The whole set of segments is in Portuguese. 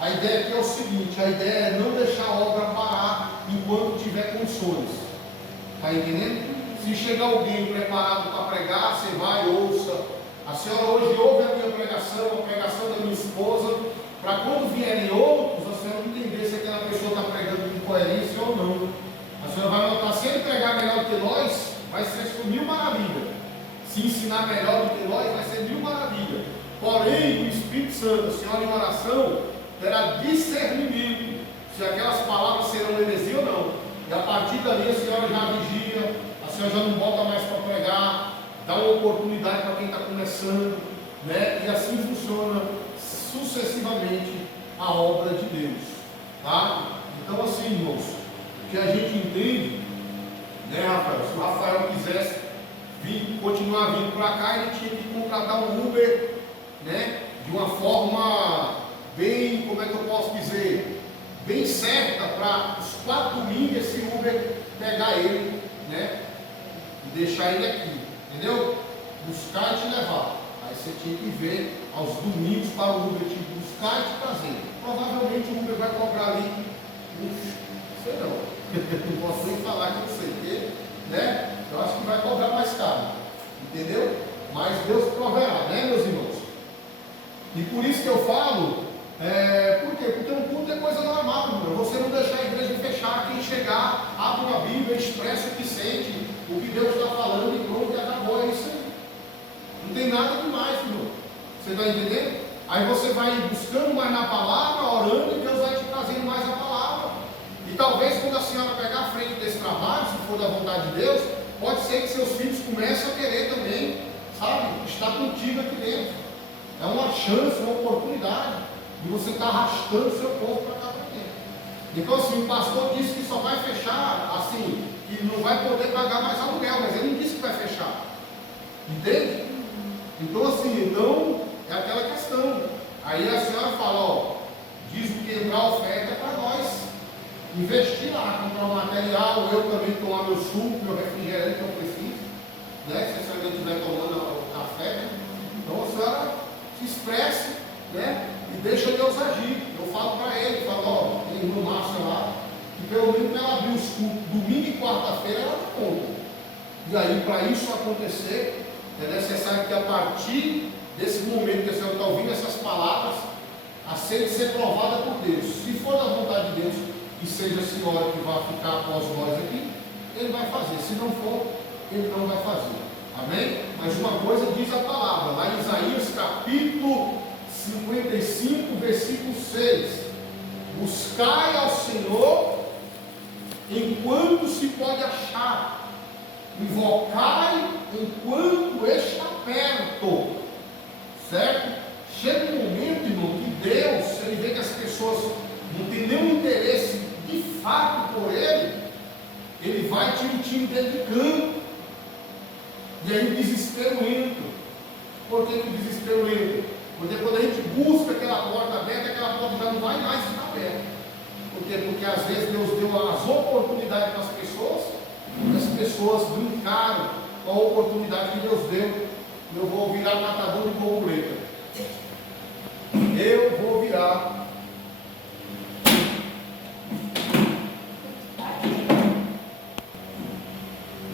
A ideia aqui é o seguinte: a ideia é não deixar a obra parar enquanto tiver condições. Está entendendo? Se chegar alguém preparado para pregar, você vai, ouça. A senhora hoje ouve a minha pregação, a pregação da minha esposa, para quando vierem outros, a senhora entender se aquela pessoa está pregando com coerência ou não. A senhora vai notar, se ele pregar melhor do que nós, vai ser mil maravilhas. Se ensinar melhor do que nós, vai ser mil maravilhas. Porém, o Espírito Santo, a senhora em oração, terá discernimento se aquelas palavras serão heresia ou não. E a partir dali a senhora já vigia, a senhora já não volta mais para pregar, dá uma oportunidade para quem está começando, né? E assim funciona sucessivamente a obra de Deus, tá? Então assim, irmãos, o que a gente entende, né, Rafael? Se o Rafael quisesse continuar vindo para cá, ele tinha que contratar um Uber, né? De uma forma bem, como é que eu posso dizer, bem certa, para os 4 domingos esse Uber pegar ele, né? E deixar ele aqui, entendeu? Buscar e te levar. Aí você tinha que ver aos domingos para o Uber te buscar e te trazer. Provavelmente o Uber vai cobrar ali, sei não, não posso nem falar que não sei o quê, né? Eu acho que vai cobrar mais caro, entendeu? Mas Deus proverá, né, meus irmãos? E por isso que eu falo, por quê? Porque um culto é coisa normal, irmão. Você não deixar a igreja fechar, quem chegar, abre uma Bíblia, expressa o que sente, o que Deus está falando e pronto, e acabou, é isso aí. Não tem nada demais, irmão. Você está entendendo? Aí você vai buscando mais na palavra, orando, e Deus vai te trazendo mais a palavra. E talvez quando a senhora pegar a frente desse trabalho, se for da vontade de Deus, pode ser que seus filhos comecem a querer também, sabe, estar contigo aqui dentro. É uma chance, uma oportunidade de você estar arrastando seu povo para cá para dentro. Então assim, o pastor disse que só vai fechar, assim, que não vai poder pagar mais aluguel, mas ele não disse que vai fechar. Entende? Então assim, é aquela questão. Aí a senhora fala, ó, diz que entrar a oferta é para nós investir lá, comprar um material, eu também tomar meu suco, meu refrigerante que eu preciso, né? Se a senhora estiver tomando o café, então a senhora se expresse, né? E deixa Deus agir. Eu falo para ele, falo, ó, tem irmão Márcio lá, que pelo menos ela abrir os cultos domingo e quarta-feira, ela dá conta. E aí, para isso acontecer, é necessário que a partir desse momento que a senhora está ouvindo essas palavras, a ser provada por Deus. Se for da vontade de Deus, que seja a senhora que vai ficar após nós aqui, ele vai fazer. Se não for, ele não vai fazer. Amém? Mas uma coisa diz a palavra, lá em Isaías capítulo 55, versículo 6: buscai ao Senhor enquanto se pode achar, invocai enquanto está perto. Certo? Chega um momento, irmão, que Deus, ele vê que as pessoas não têm nenhum interesse de fato por ele vai tirar o time dentro de campo. E aí o desespero entra. Por que o desespero entra? Porque quando a gente busca aquela porta aberta, aquela porta já não vai mais estar aberta. Por quê? Porque às vezes Deus deu as oportunidades para as pessoas, e as pessoas brincaram com a oportunidade que Deus deu. Eu vou virar matador de borboleta. Eu vou virar.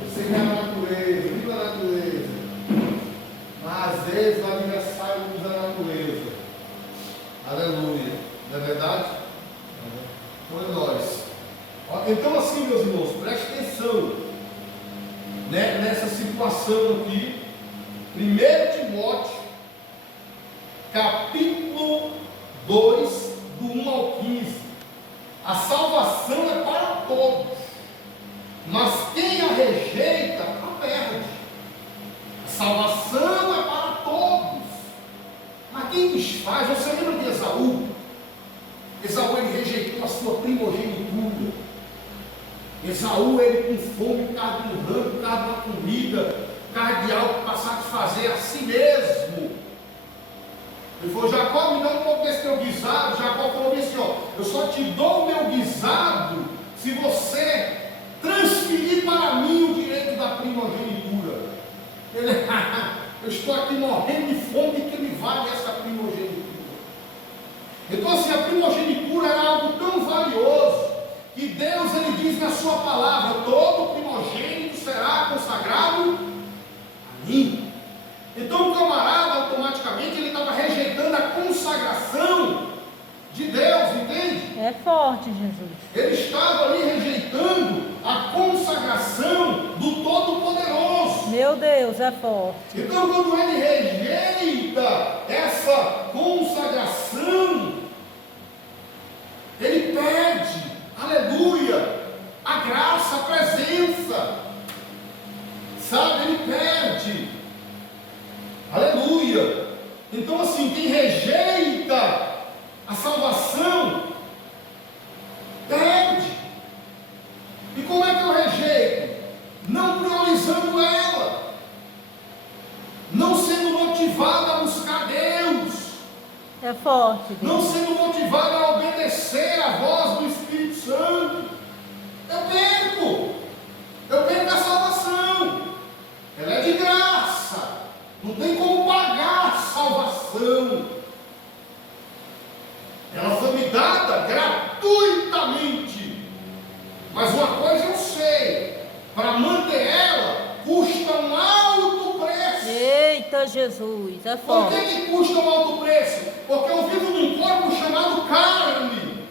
Você é a natureza, viva a natureza. Mas às vezes o aniversário usa a natureza. Aleluia. Não é verdade? Por nós. Então assim, meus irmãos, preste atenção, né, nessa situação aqui. 1 Timóteo, capítulo 2, do 1 ao 15. A salvação é para todos, mas quem a rejeita, a perde. A salvação é para todos, mas quem desfaz? Você lembra de Esaú? Esaú, ele rejeitou a sua primogenitura. Esaú, ele com fome, por causa de um rango, por causa de uma comida, por causa de algo para satisfazer a si mesmo. Ele falou: Jacó, me dá um pouco desse teu guisado. Jacó falou assim: ó, eu só te dou o meu guisado se você transferir para mim o direito da primogenitura. Ele, eu estou aqui morrendo de fome, que me vale essa primogenitura? Então assim, a primogenitura era algo tão valioso, que Deus ele diz na sua palavra: todo primogênito será consagrado a mim. Então o camarada automaticamente ele estava rejeitando a consagração de Deus, entende? É forte, Jesus. Ele estava ali rejeitando a consagração do Todo-Poderoso. Meu Deus, é forte. Então quando ele rejeita essa consagração, ele perde, aleluia, a graça, a presença, sabe, ele perde, aleluia. Então assim, quem rejeita a salvação perde. E como é que eu rejeito? Não priorizando ela, não sendo motivado a buscar Deus, É forte, não Deus. sendo motivado a obedecer a voz do Espírito Santo. Eu perco a salvação. Ela é de graça, não tem como pagar a salvação. Ela foi me dada gratuitamente. Mas uma coisa eu sei: para manter ela custa um alto preço. Eita, Jesus, é Por forte. que custa um alto preço? Porque eu vivo num corpo chamado carne,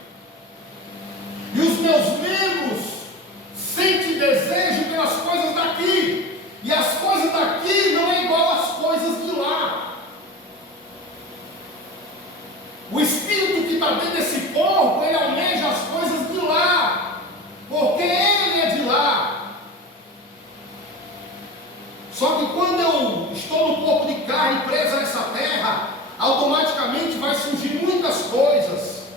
e os meus membros sentem desejo pelas coisas daqui, e as coisas daqui não é igual às coisas de lá. O espírito que está dentro desse corpo, ele almeja as coisas de lá, porque ele é de lá. Só que quando eu estou no corpo de carne, preso nessa terra, automaticamente vai surgir muitas coisas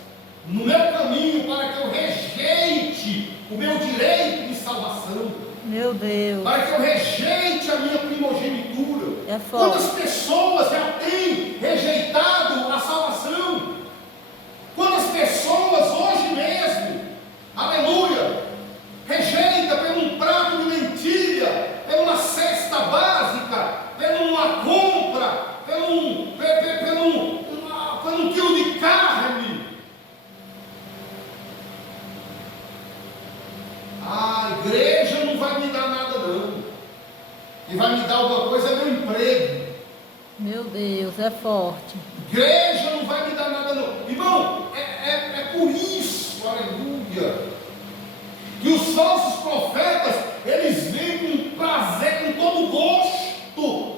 no meu caminho para que eu rejeite o meu direito de salvação, Meu Deus. para que eu rejeite a minha primogenitura. É forte. Quantas pessoas já têm rejeitado a salvação? Quantas pessoas hoje mesmo, aleluia, rejeita por um prato de lentilha, por uma cesta básica, por uma compra, por um quilo de carne. A igreja não vai me dar nada não. E vai me dar alguma coisa é meu emprego. Meu Deus, é forte. Igreja não vai me dar nada não. Irmão, é por isso, aleluia, que os falsos profetas, eles vêm com prazer, com todo gosto.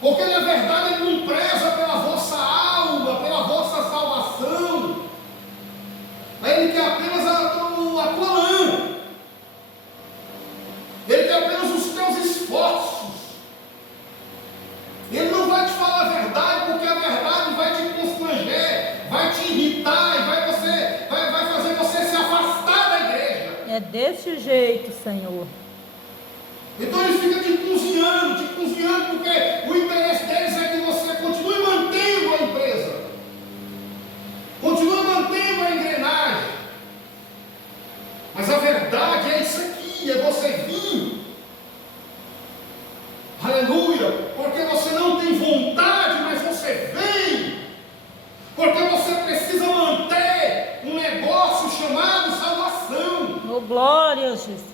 Porque na verdade ele não preza pela vossa alma, pela vossa salvação. Ele quer apenas a tua lã. Ele quer apenas os teus esforços. Ele não vai te falar a verdade, porque a verdade vai te constranger, vai te irritar e vai fazer você se afastar da igreja. É desse jeito, Senhor. Então ele fica te cozinhando, porque o interesse deles é que você continue mantendo a empresa, continue mantendo a engrenagem. Mas a verdade é isso aqui, é você vir, aleluia, porque você não tem vontade, mas você vem, porque você precisa manter um negócio chamado salvação. Oh, glória a Jesus.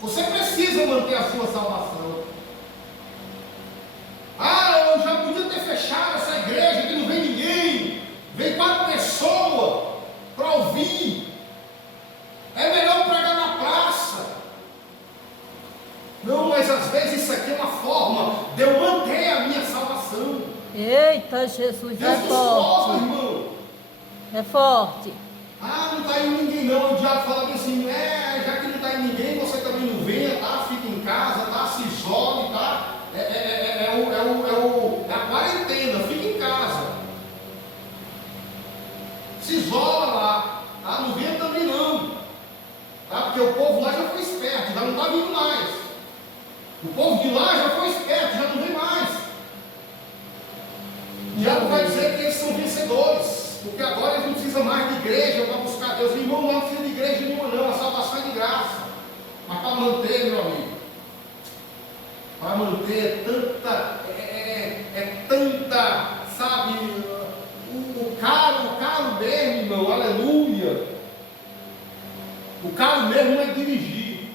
Você precisa manter a sua salvação. Ah, eu já podia ter fechado essa igreja que não vem ninguém, vem 4 pessoas para ouvir. É melhor pregar na praça. Não, mas às vezes isso aqui é uma forma de eu manter a minha salvação. Eita, Jesus, é Jesus prova, forte. irmão. É forte. Ah, não está indo ninguém não. O diabo fala assim, já que não está indo ninguém, você também não venha, tá? Fica em casa, tá? Se isole, tá? É a quarentena, fica em casa. Se isola lá, tá? Não venha também não. Tá? Porque o povo lá já foi esperto, já não está vindo mais. O povo de lá já foi esperto, já não vem mais. O diabo vai dizer que eles são vencedores, porque agora eles não precisam mais de igreja para buscar Deus. Irmão, não precisa de igreja nenhuma não, a salvação é de graça. Mas para manter, meu amigo, para manter tanta vida, sabe, o caro mesmo, irmão, aleluia. O caro mesmo não é dirigir,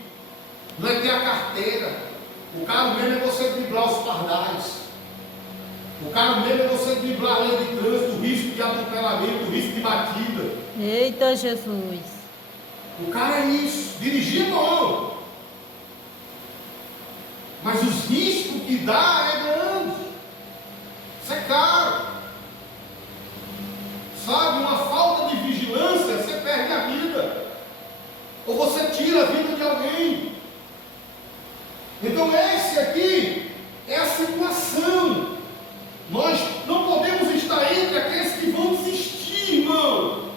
não é ter a carteira. O caro mesmo é você driblar os pardais. O caro mesmo é você driblar a lei de trânsito, o risco de atropelamento, o risco de batida. Eita Jesus. O cara é isso. Dirigir não. Mas os riscos que dá é grande. Isso é caro. Sabe, uma falta de vigilância, você perde a vida. Ou você tira a vida de alguém. Então esse aqui é a situação. Nós não podemos estar entre aqueles que vão desistir, irmão.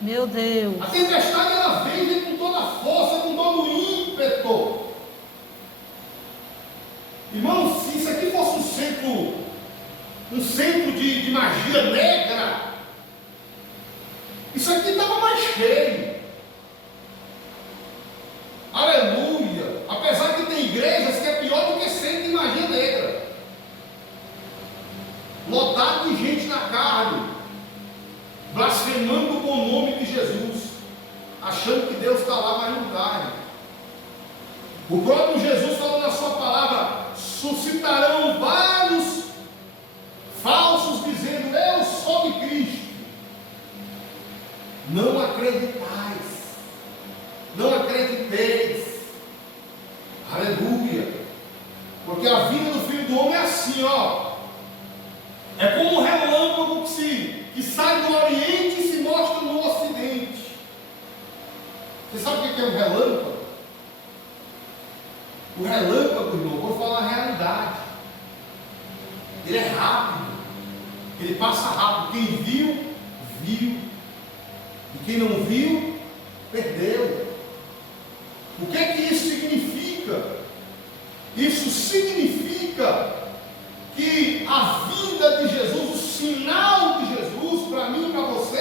Meu Deus. A tempestade ela vem com toda a força, com todo o ímpeto. Irmão, se isso aqui fosse um centro de magia negra, isso aqui estava mais cheio. Aleluia. Apesar que tem igrejas que é pior do que centro de magia negra. Lotado de gente na carne, blasfemando com o nome de Jesus, achando que Deus está lá, mas não está. O próprio Jesus falou na sua palavra: suscitarão vários falsos dizendo: eu sou de Cristo. Não acreditais, não acrediteis. Aleluia. Porque a vinda do Filho do Homem é assim, ó. É como um relâmpago que sai do Oriente e se mostra no Ocidente. Você sabe o que é um relâmpago? O relâmpago, irmão, vou falar a realidade. Ele é rápido. Ele passa rápido. Quem viu, viu. E quem não viu, perdeu. O que é que isso significa? Isso significa que a vinda de Jesus, o sinal de Jesus, para mim e para você,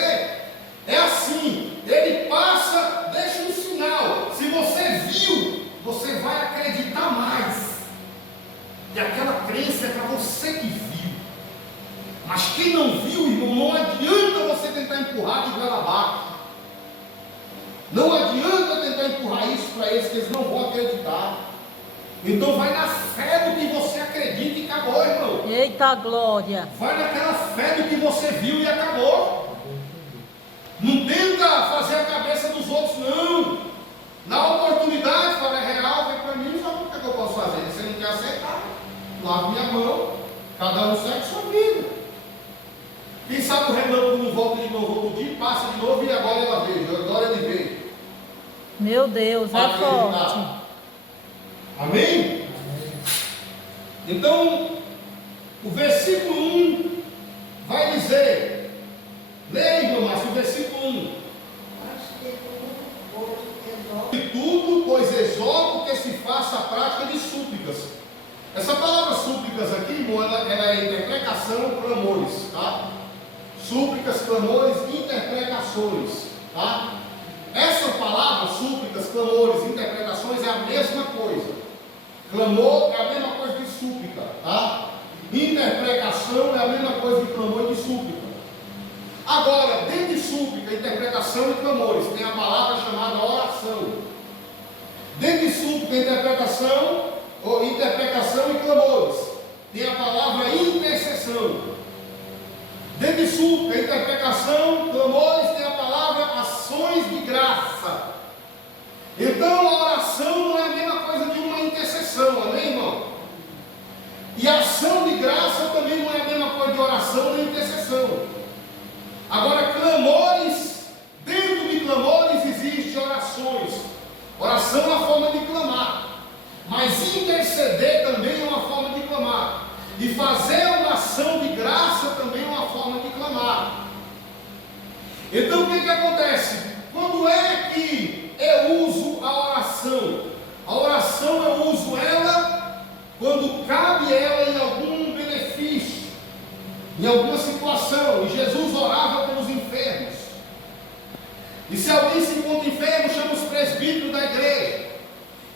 é assim: ele passa, deixa um sinal. Se você viu, você vai acreditar mais. E aquela crença é para você que viu. Mas quem não viu, irmão, não adianta você tentar empurrar de goela abaixo. Não adianta tentar empurrar isso para eles, que eles não vão acreditar. Então vai na fé do que você acredita e acabou, irmão. Eita glória. Vai naquela fé do que você viu e acabou. Não tenta fazer a cabeça dos outros, não. Na oportunidade, fala, é real, vem para mim, sabe o que eu posso fazer? Você não quer aceitar? Lavo minha mão, cada um segue sua vida. Quem sabe o relâmpago não volta de novo outro dia, passa de novo e agora ela veio, agora ele veio. Meu Deus, é forte. Amém? Então, o versículo 1 vai dizer, leia, irmão Márcio, o versículo 1. De tudo, pois exorto que se faça a prática de súplicas. Essa palavra súplicas aqui, irmão, ela é interprecação, clamores, tá? Súplicas, clamores, interpretações, tá? Essa palavra, súplicas, clamores, interpretações, é a mesma coisa. Clamor é a mesma coisa de súplica, tá? Interpretação é a mesma coisa de clamor e de súplica. Agora, dentro de súplica, interpretação e clamores, tem a palavra chamada oração. Dentro de súplica, interpretação e clamores, tem a palavra intercessão. Dentro de súplica, interpretação, clamores, tem a palavra ações de graça. Então a oração não é a mesma coisa de uma intercessão, amém, irmão? E a ação de graça também não é a mesma coisa de oração nem intercessão. Agora, clamores, dentro de clamores existem orações. Oração é uma forma de clamar, mas interceder também é uma forma de clamar. E fazer uma ação de graça também é uma forma de clamar. Então o que acontece? Quando é que eu uso a oração? A oração eu uso ela quando cabe ela em algum benefício, em alguma situação. E Jesus orava pelos enfermos. E se alguém se encontra enfermo, chama os presbíteros da igreja.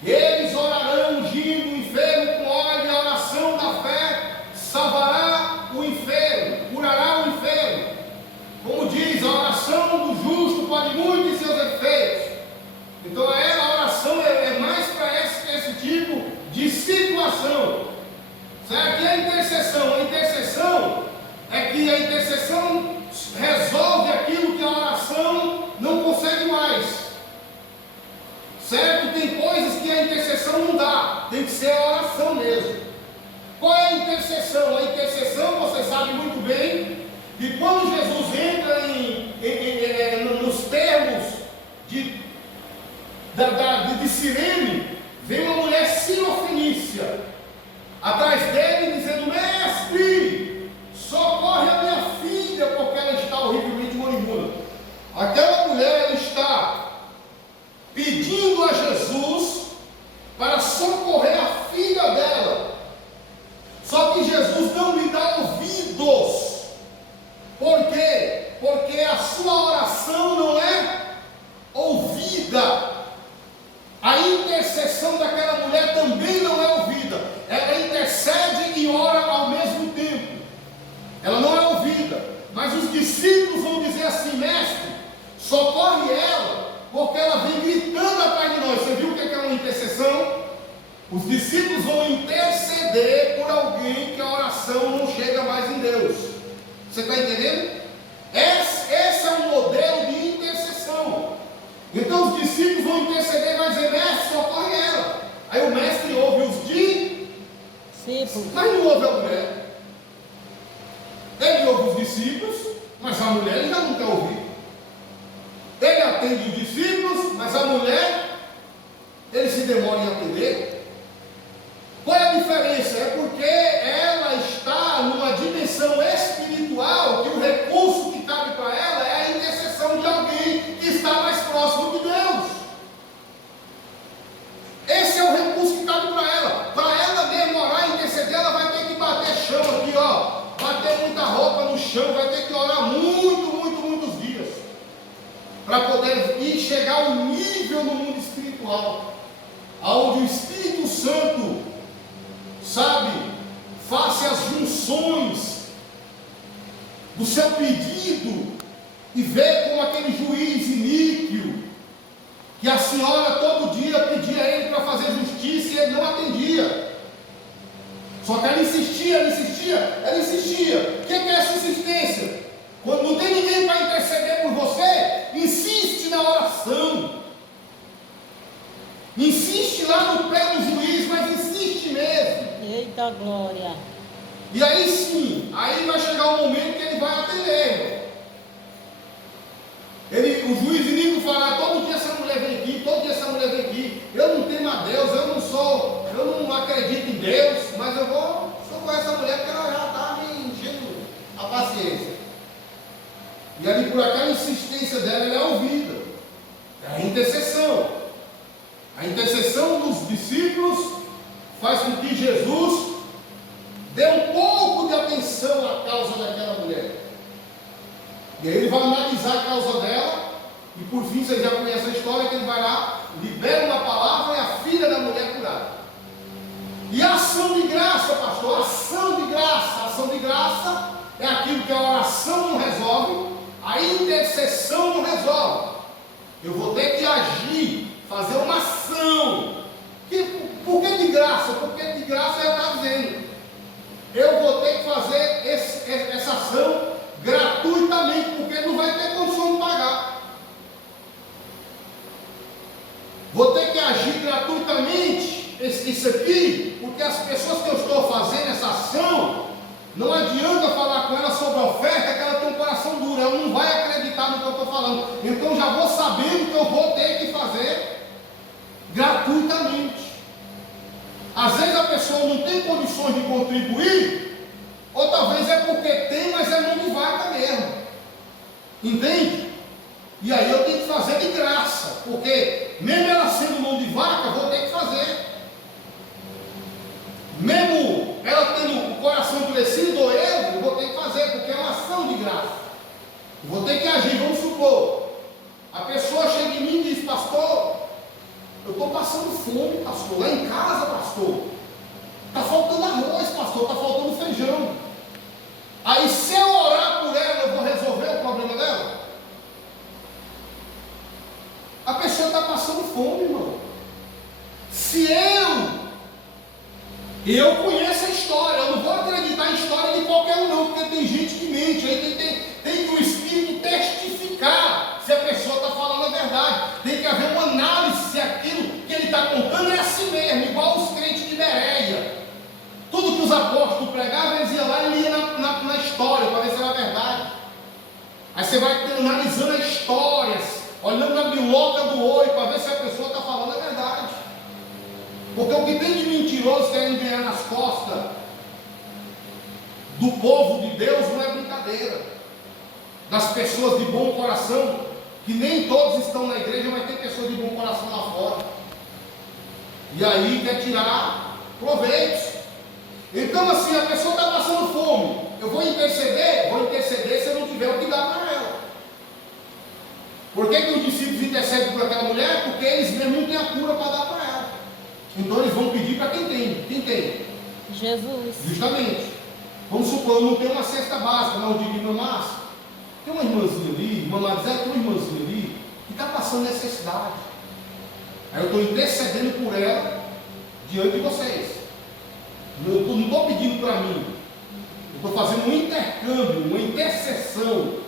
Eles orarão ungindo o enfermo com óleo, e a oração da fé salvará o enfermo. intercessão resolve aquilo que a oração não consegue mais. Certo? Tem coisas que a intercessão não dá, tem que ser a oração mesmo. Qual é a intercessão? A intercessão, você sabe muito bem, que quando Jesus entra nos termos de Cirene, vem uma mulher sirofenícia atrás dele dizendo: mestre, socorre a minha filha, porque ela está horrivelmente moribunda. Aquela mulher, ela está pedindo a Jesus para socorrer a filha dela. Só que Jesus não lhe dá ouvidos. Por quê? Porque a sua oração não é ouvida. A intercessão daquela mulher também não é ouvida. Ela intercede e ora ao mesmo tempo. Ela não é ouvida. Mas os discípulos vão dizer assim: mestre, socorre ela, porque ela vem gritando atrás de nós. Você viu o que é uma intercessão? Os discípulos vão interceder por alguém que a oração não chega mais em Deus. Você está entendendo? Esse é um modelo de intercessão. Então os discípulos vão interceder e vão dizer: mestre, socorre ela. Aí o mestre ouve os discípulos, mas não ouve a mulher. Ele ouve os discípulos, mas a mulher ele já não quer ouvir. Ele atende os discípulos, mas a mulher, ele se demora em atender. Qual é a diferença? É porque ela está numa dimensão espiritual, que o recurso que cabe para ela é a intercessão de alguém que está mais próximo de Deus. Esse é o recurso que cabe para ela. Para ela mesmo orar e interceder, ela vai ter que bater chão aqui, ó, bater muita roupa no chão, vai ter que orar muitos dias, para poder ir chegar ao nível no mundo espiritual, aonde o Espírito Santo, sabe, faça as junções do seu pedido e vê como aquele juiz iníquo, que a senhora todo dia pedia a ele para fazer justiça e ele não atendia. Só que ela insistia. O que é essa insistência? Quando não tem ninguém para interceder por você, insiste na oração. Insiste lá no pé do juiz, mas insiste mesmo. Eita glória. E aí sim, aí vai chegar um momento que ele vai atender. O juiz iníquo falar: todo dia essa mulher vem aqui, todo dia essa mulher vem aqui. Eu não temo a Deus, eu não acredito em Deus, mas eu vou socorrer essa mulher porque ela já está me enchendo a paciência. E ali por aquela insistência dela, ela é ouvida. É a intercessão. A intercessão dos discípulos faz com que Jesus dê um pouco de atenção à causa daquela mulher. E aí ele vai analisar a causa dela, e por fim, vocês já conhecem a história, que ele vai lá, libera uma palavra e a filha da mulher curada. E a ação de graça, pastor, ação de graça é aquilo que a oração não resolve, a intercessão não resolve. Eu vou ter que agir, fazer uma ação. Por que de graça? Porque de graça ela está dizendo: eu vou ter que fazer essa ação gratuitamente, porque não vai ter condição de pagar. Vou ter que agir gratuitamente isso aqui, porque as pessoas que eu estou fazendo essa ação, não adianta falar com ela sobre a oferta, que ela tem um coração duro, ela não vai acreditar no que eu estou falando. Então já vou sabendo que eu vou ter que fazer gratuitamente. Às vezes a pessoa não tem condições de contribuir, ou talvez é porque tem, mas é mão de vaca mesmo. Entende? E aí eu tenho que fazer de graça, porque mesmo ela sendo mão de vaca, eu vou ter que fazer. Mesmo ela tendo o coração endurecido, eu vou ter que fazer, porque é uma ação de graça. Eu vou ter que agir. Vamos supor, a pessoa chega em mim e diz: pastor, eu estou passando fome, pastor, lá em casa, pastor. Está faltando arroz, pastor, está faltando feijão. Aí se eu orar por ela, eu vou resolver o problema dela? você vai analisando as histórias, olhando a biloca do olho, para ver se a pessoa está falando a verdade. Porque o que tem de mentiroso querendo ganhar nas costas do povo de Deus não é brincadeira. Das pessoas de bom coração, que nem todos estão na igreja, mas tem pessoas de bom coração lá fora. E aí quer tirar proveitos. Então assim, a pessoa está passando fome. Eu vou interceder se eu não tiver o que dar para ela. Por que os discípulos intercedem por aquela mulher? Porque eles mesmos não têm a cura para dar para ela. Então eles vão pedir para quem tem. Quem tem? Jesus. Justamente. Vamos supor, eu não tenho uma cesta básica, mas eu digo, irmã Márcia, tem uma irmãzinha ali, irmã Marizé, tem uma irmãzinha ali, que está passando necessidade. Aí eu estou intercedendo por ela diante de vocês. Eu não estou pedindo para mim. Eu estou fazendo um intercâmbio, uma intercessão.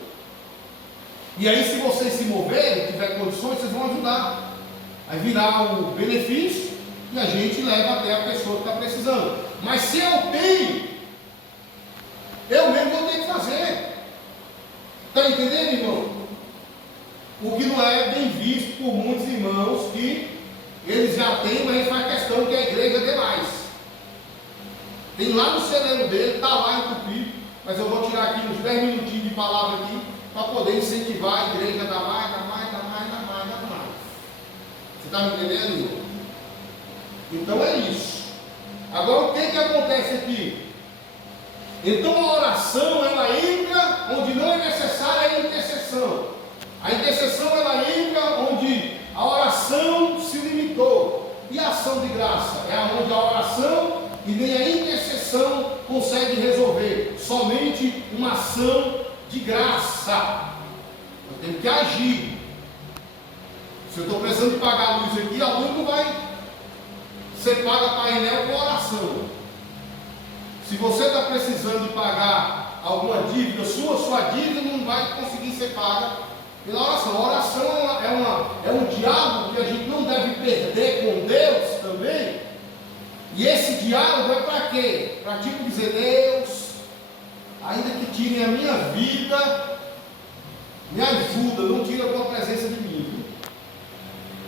E aí, se vocês se moverem, tiver condições, vocês vão ajudar. Aí virá o benefício e a gente leva até a pessoa que está precisando. Mas se eu tenho, eu mesmo vou ter que fazer. Está entendendo, irmão? O que não é bem visto por muitos irmãos que eles já têm, mas faz questão que a igreja dê mais. Tem lá no celeiro dele, está lá entupido, mas eu vou tirar aqui uns 10 minutinhos de palavra aqui, para poder incentivar a igreja a dar mais, dar mais, dar mais, dar mais, dar mais. Você está me entendendo, irmão? Então é isso. Agora o que acontece aqui? Então a oração, ela entra onde não é necessária a intercessão. A intercessão, ela entra onde a oração se limitou. E a ação de graça? É onde a oração e nem a intercessão consegue resolver. Somente uma ação de graça. Eu tenho que agir. Se eu estou precisando de pagar a luz aqui, a luz não vai ser paga painel com oração. Se você está precisando de pagar alguma dívida sua dívida não vai conseguir ser paga pela oração. A oração é um diálogo que a gente não deve perder com Deus também. E esse diálogo é para quê? Para tipo dizer, Deus, ainda que tirem a minha vida, me ajuda, não tira a tua presença de mim.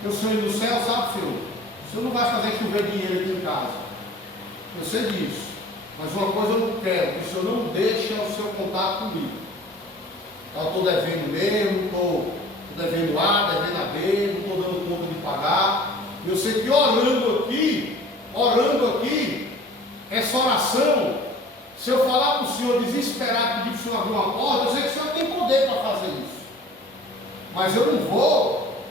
Viu? Eu sou do céu, sabe, Senhor? O Senhor não vai fazer chover dinheiro aqui em casa. Eu sei disso. Mas uma coisa eu não quero, que o Senhor não deixe o seu contato comigo. Eu estou devendo mesmo, estou devendo A, devendo a B, não estou dando conta de pagar. Eu sei que orando aqui, essa oração, se eu falar para o Senhor desesperado, pedir para o Senhor abrir uma porta, eu sei que o Senhor tem poder para fazer isso. Mas eu não vou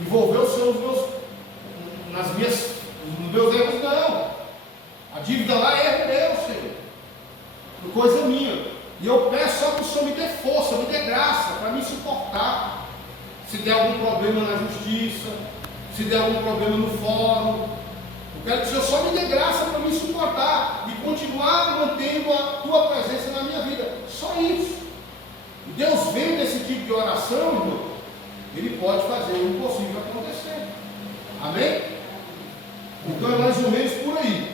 envolver o Senhor nos meus erros, não. A dívida lá é erro meu, Senhor. Por coisa minha. E eu peço só que o Senhor me dê força, me dê graça para me suportar. Se der algum problema na justiça, se der algum problema no fórum, eu quero que o Senhor só me dê graça para me suportar e continuar mantendo a tua presença na minha vida. Só isso. E Deus vendo esse tipo de oração, irmão, Ele pode fazer o impossível acontecer. Amém? Então é mais ou menos por aí.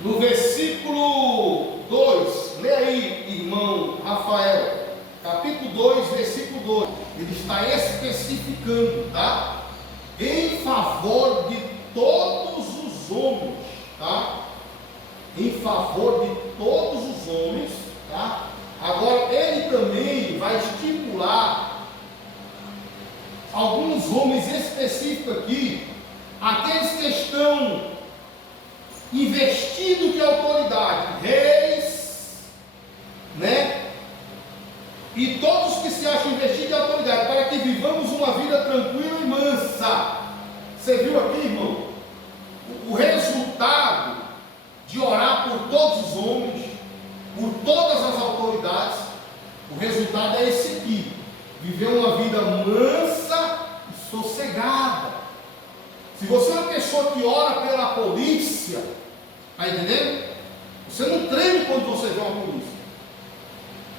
No versículo 2, lê aí, irmão Rafael, capítulo 2, versículo 2, ele está especificando, tá? Em favor de todos os homens, tá? Em favor de todos os homens, tá? Agora ele também vai estipular alguns homens específicos aqui, aqueles que estão investido de autoridade, reis, né? E todos que se acham investidos de autoridade, para que vivamos uma vida tranquila e mansa. Você viu aqui, irmão? O resultado de orar por todos os homens, por todas as autoridades, o resultado é esse aqui: viver uma vida mansa e sossegada. Se você é uma pessoa que ora pela polícia, está entendendo? Você não treme quando você vê uma polícia,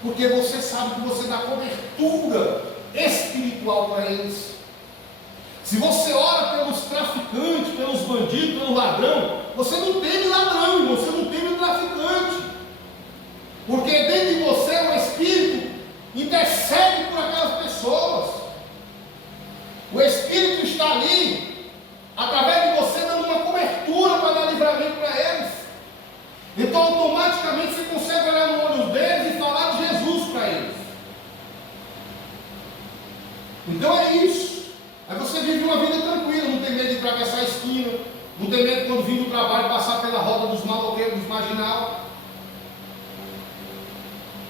porque você sabe que você dá cobertura espiritual para eles. Se você ora pelos traficantes, pelos bandidos, pelo ladrão, você não teme ladrão, você não teme traficante, porque dentro de você é um espírito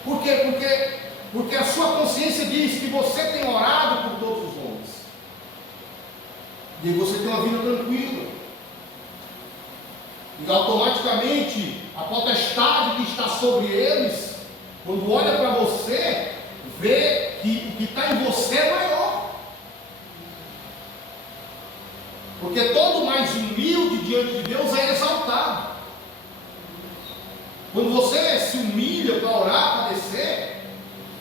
Por quê? Porque a sua consciência diz que você tem orado por todos os homens. E você tem uma vida tranquila. E automaticamente a potestade que está sobre eles, quando olha para você, vê que o que está em você é maior. Porque todo mais humilde diante de Deus é exaltado. Quando você se humilha para orar, para descer,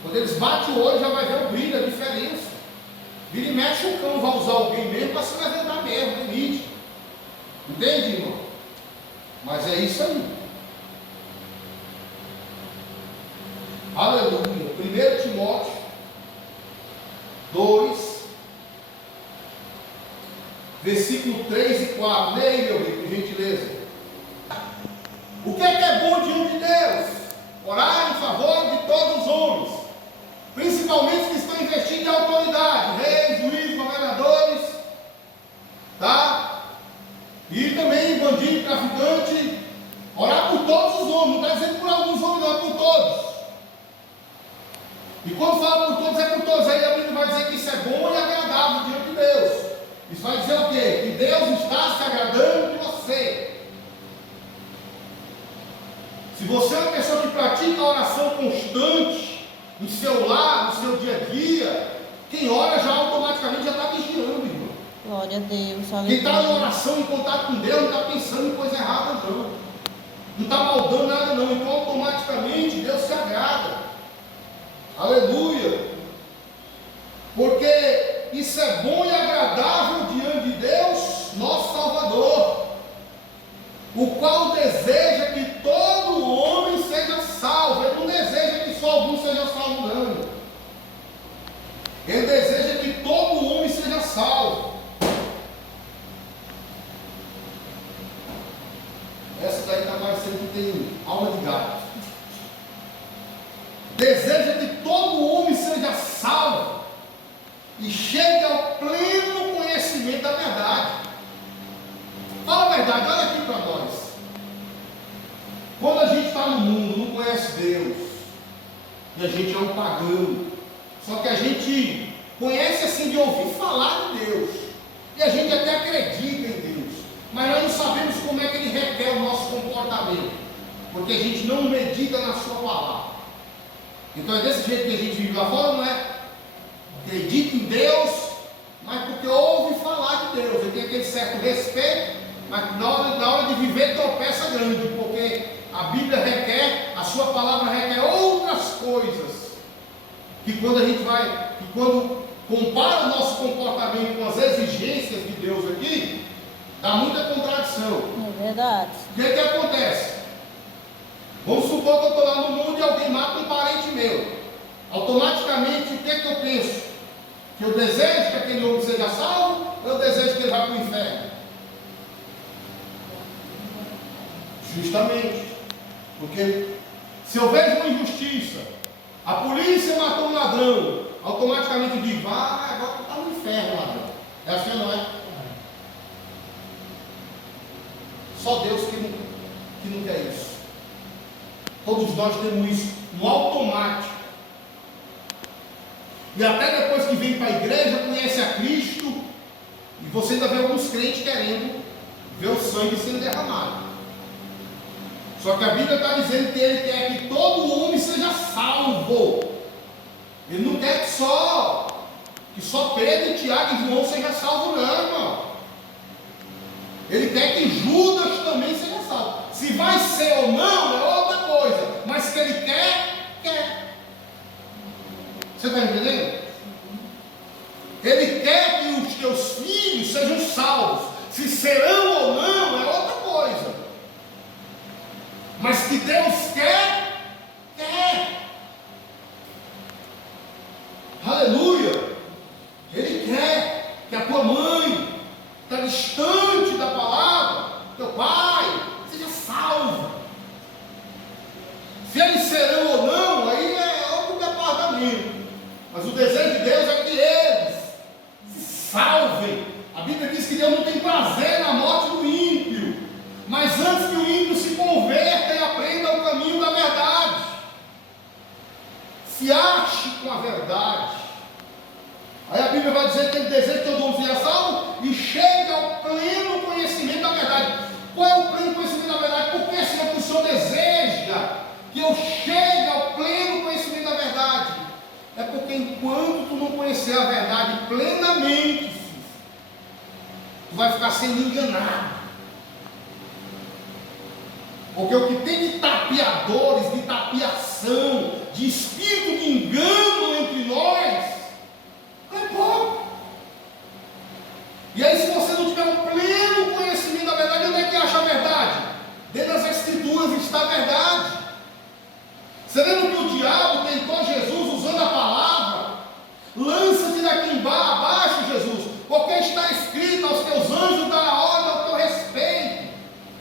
quando eles batem o olho, já vai ver o brilho, a diferença. Vira e mexe, o cão vai usar alguém mesmo para se levantar mesmo, é nítido. Entende, irmão? Mas é isso aí. Aleluia. 1 Timóteo 2, versículo 3 e 4. Leia aí, meu amigo, por gentileza. O que é bom diante de Deus? Orar em favor de todos os homens, principalmente os que estão investindo em autoridade, reis, juízes, governadores, tá? E também bandido, traficante. Orar por todos os homens, não está dizendo por alguns homens, não, é por todos. E quando fala por todos, é por todos. Aí a Bíblia vai dizer que isso é bom e agradável diante de Deus. Isso vai dizer o quê? Que Deus está se agradando de você. Se você é uma pessoa que pratica a oração constante, no seu lar, no seu dia a dia, quem ora já automaticamente já está vigiando, irmão. Glória a Deus. Quem está em oração, em contato com Deus, não está pensando em coisa errada, não. Não está maldando nada, não. Então automaticamente Deus se agrada. Aleluia. Porque isso é bom e agradável diante de Deus, nosso Salvador, o qual deseja que todo homem seja salvo. Ele não deseja que só algum seja salvo, não. Ele deseja que todo homem seja salvo. Essa daí está parecendo que tem alma de gato. Deseja que todo homem seja salvo e chegue ao pleno conhecimento da verdade. Fala a verdade, olha aqui para nós. Quando a gente está no mundo, não conhece Deus, e a gente é um pagão, só que a gente conhece assim de ouvir falar de Deus, e a gente até acredita em Deus, mas nós não sabemos como é que Ele requer o nosso comportamento, porque a gente não medita na Sua palavra. Então é desse jeito que a gente vive lá fora, não é? Acredita em Deus, mas porque ouve falar de Deus, e tem aquele certo respeito, mas na hora de viver tropeça grande, porque a Bíblia requer, a Sua palavra requer outras coisas, que quando compara o nosso comportamento com as exigências de Deus aqui, dá muita contradição. É verdade. O que acontece? Vamos supor que eu estou lá no mundo e alguém mata um parente meu. Automaticamente, o que eu penso? Que eu desejo que aquele homem seja salvo, ou eu desejo que ele vá para o inferno? Justamente. Porque se eu vejo uma injustiça, a polícia matou um ladrão, automaticamente eu digo, agora está no inferno, ladrão. É assim, não é? Só Deus que não quer isso. Todos nós temos isso no automático. E até depois que vem para a igreja, conhece a Cristo, e você ainda vê alguns crentes querendo ver o sangue sendo derramado. Só que a Bíblia está dizendo que Ele quer que todo homem seja salvo. Ele não quer que só Pedro, Tiago e João sejam salvos, não, irmão. Ele quer que Judas também seja salvo. Se vai ser ou não é outra coisa, mas que Ele quer. Você está entendendo? Ele quer que os teus filhos sejam salvos. Se serão ou não é outra coisa. Mas que Deus quer. Aleluia. Ele quer que a tua mãe está distante da palavra, teu pai seja salvo. Se eles serão ou não, aí é outro departamento. Mas o desejo de Deus é que eles se salvem. A Bíblia diz que Deus não tem prazer na morte do ímpio, mas antes que o ímpio se converta e aprenda o caminho da verdade. se ache com a verdade. Aí a Bíblia vai dizer que ele deseja que todo mundo seja salvo e chegue ao pleno conhecimento da verdade. Qual é o pleno conhecimento da verdade? Por que, Senhor, que o Senhor deseja que eu chegue ao pleno conhecimento da verdade? É porque enquanto tu não conhecer a verdade plenamente, tu vai ficar sendo enganado. Porque o que tem de tapeadores, de tapeação, de espírito de engano entre nós, é pouco. E aí, se você não tiver um pleno conhecimento da verdade, onde é que acha a verdade? Dentro das Escrituras está a verdade. Você lembra que o diabo tentou Jesus usando a palavra? Lança-te daqui abaixo, Jesus, porque está escrito: aos teus anjos dará ordem ao teu respeito.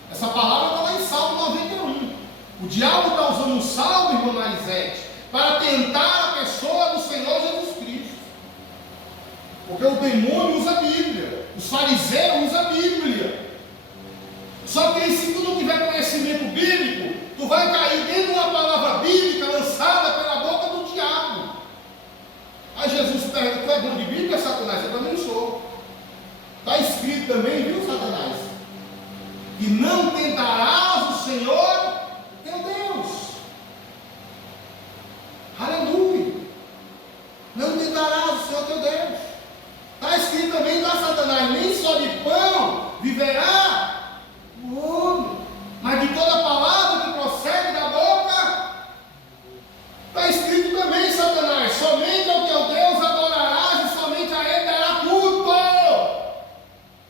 Essa palavra está lá em Salmo 91. O diabo está usando o Salmo, irmã Marisete, para tentar a pessoa do Senhor Jesus Cristo. Porque o demônio usa a Bíblia, os fariseus usam a Bíblia. Só que se tu não tiver conhecimento bíblico, tu vai cair dentro de uma palavra bíblica lançada pela boca do diabo. Aí Jesus pergunta: tu é bom de Bíblia, Satanás? Eu também sou. Está escrito também, viu, Satanás? Que não tentarás o Senhor teu Deus. Aleluia. Não tentarás o Senhor teu Deus. Está escrito também lá, Satanás: nem só de pão viverá o homem, mas de toda palavra que procede da boca. Está escrito também, Satanás: somente ao teu Deus adorarás e somente a Ele dará culto.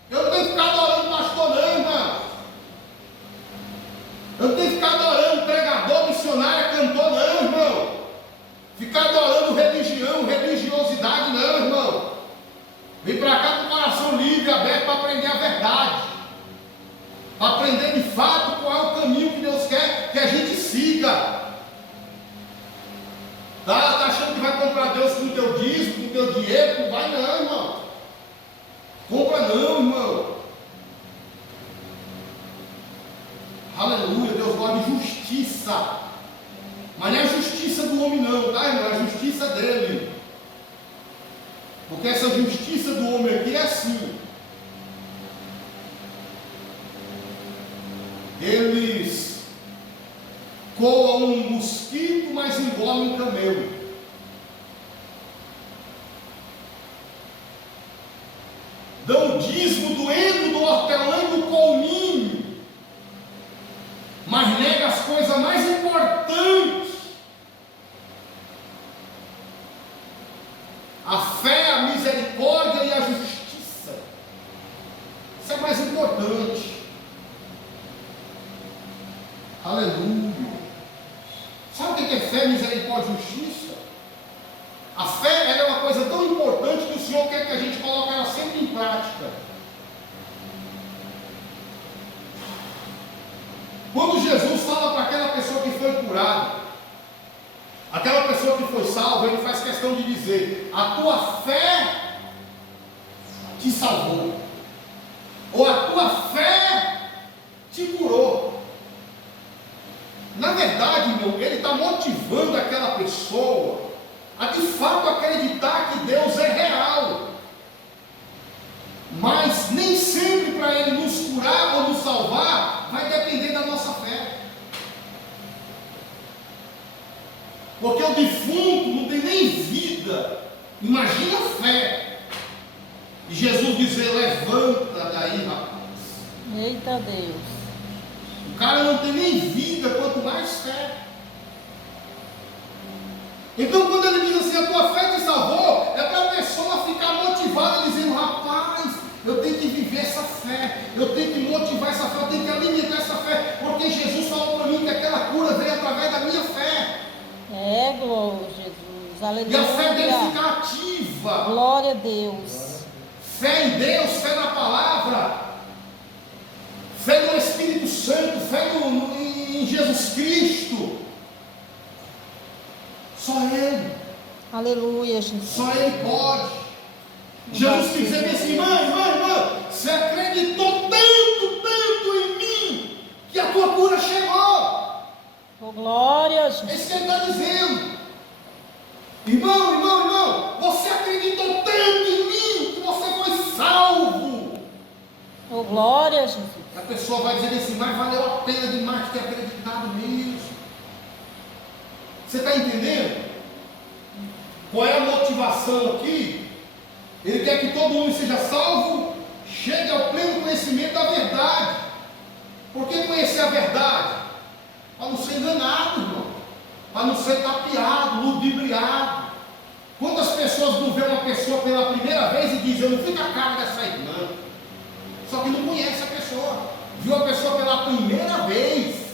Eu não tenho que ficar adorando pastor, não, irmão. Eu não tenho que ficar adorando pregador, missionário, cantor, não, irmão. Ficar adorando religião, religiosidade, não, irmão. Vem para cá com o coração livre, aberto, para aprender a verdade. Para aprender de fato qual é o caminho que Deus quer que a gente siga. Tá achando que vai comprar Deus com o teu dízimo, com o teu dinheiro? Não vai não, irmão. Compra não, irmão. Aleluia. Deus gosta de justiça. Mas não é a justiça do homem não, tá, irmão? É a justiça dele. Porque essa justiça do homem aqui é assim: eles coam um mosquito, mas engolem um camelo. Dão dízimo do endo, do hortelã e do colminho, mas nega as coisas mais importantes: a fé, a misericórdia e a justiça. Isso é mais importante. Aleluia. Sabe o que é fé, misericórdia e justiça? A fé, ela é uma coisa tão importante que o Senhor quer que a gente coloque ela sempre em prática. Quando Jesus fala para aquela pessoa que foi curada, aquela pessoa que foi salva, ele faz questão de dizer: a tua fé te salvou, ou a tua fé te curou. Na verdade, irmão, ele está motivando aquela pessoa a de fato acreditar que Deus é real. Mas nem sempre para Ele nos curar ou nos salvar vai depender da nossa fé. Porque o defunto não tem nem vida. Imagina a fé. E Jesus dizer: levanta daí, rapaz. Eita Deus. O cara não tem nem vida, quanto mais fé. Então, quando ele diz assim: a tua fé te salvou, é para a pessoa ficar motivada, dizendo: rapaz, eu tenho que viver essa fé, eu tenho que motivar essa fé, eu tenho que alimentar essa fé, porque Jesus falou para mim que aquela cura veio através da minha fé. É, glória a Jesus. Aleluia. E a fé dele fica ativa. Glória a Deus. Fé em Deus, fé na palavra, fé no Espírito Santo, fé em Jesus Cristo. Só Ele. Aleluia, Jesus. Só Ele pode. Jesus quis dizer assim: irmã, você acreditou tanto em mim, que a tua cura chegou. Oh, glória a Jesus. É isso que Ele está dizendo. Irmão, você acreditou tanto em mim que você foi salvo. Oh, glória a Jesus. A pessoa vai dizer assim, mas valeu a pena demais ter acreditado nisso. Você está entendendo? Qual é a motivação aqui? Ele quer que todo mundo seja salvo, chegue ao pleno conhecimento da verdade. Por que conhecer a verdade? Para não ser enganado, irmão. Para não ser tapeado, ludibriado. Quantas pessoas não vêem uma pessoa pela primeira vez e dizem, eu não fico a cara dessa irmã. Só que não conhece a pessoa. Viu a pessoa pela primeira vez.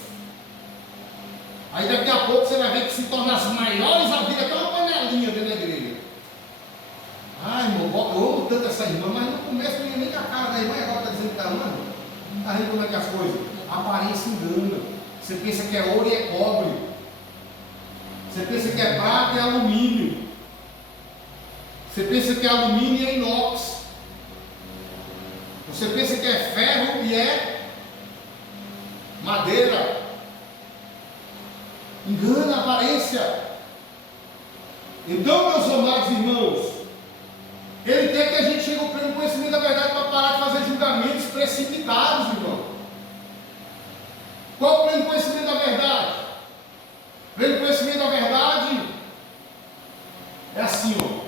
Aí daqui a pouco você vai ver que se torna as maiores a vida, até uma panelinha dentro da igreja. Ai, irmão, eu amo tanto essa irmã, mas no começo não ia nem com a cara da irmã, e agora está dizendo que está amando. Está vendo como é que as coisas? A aparência engana. Você pensa que é ouro e é cobre. Você pensa que é prata e é alumínio. Você pensa que é alumínio e é inox. Você pensa que é ferro e é madeira. Engana a aparência. Então, meus amados irmãos, ele quer que a gente chegue ao pleno conhecimento da verdade para parar de fazer julgamentos precipitados, irmão. Qual o pleno conhecimento da verdade? O pleno conhecimento da verdade é assim, ó.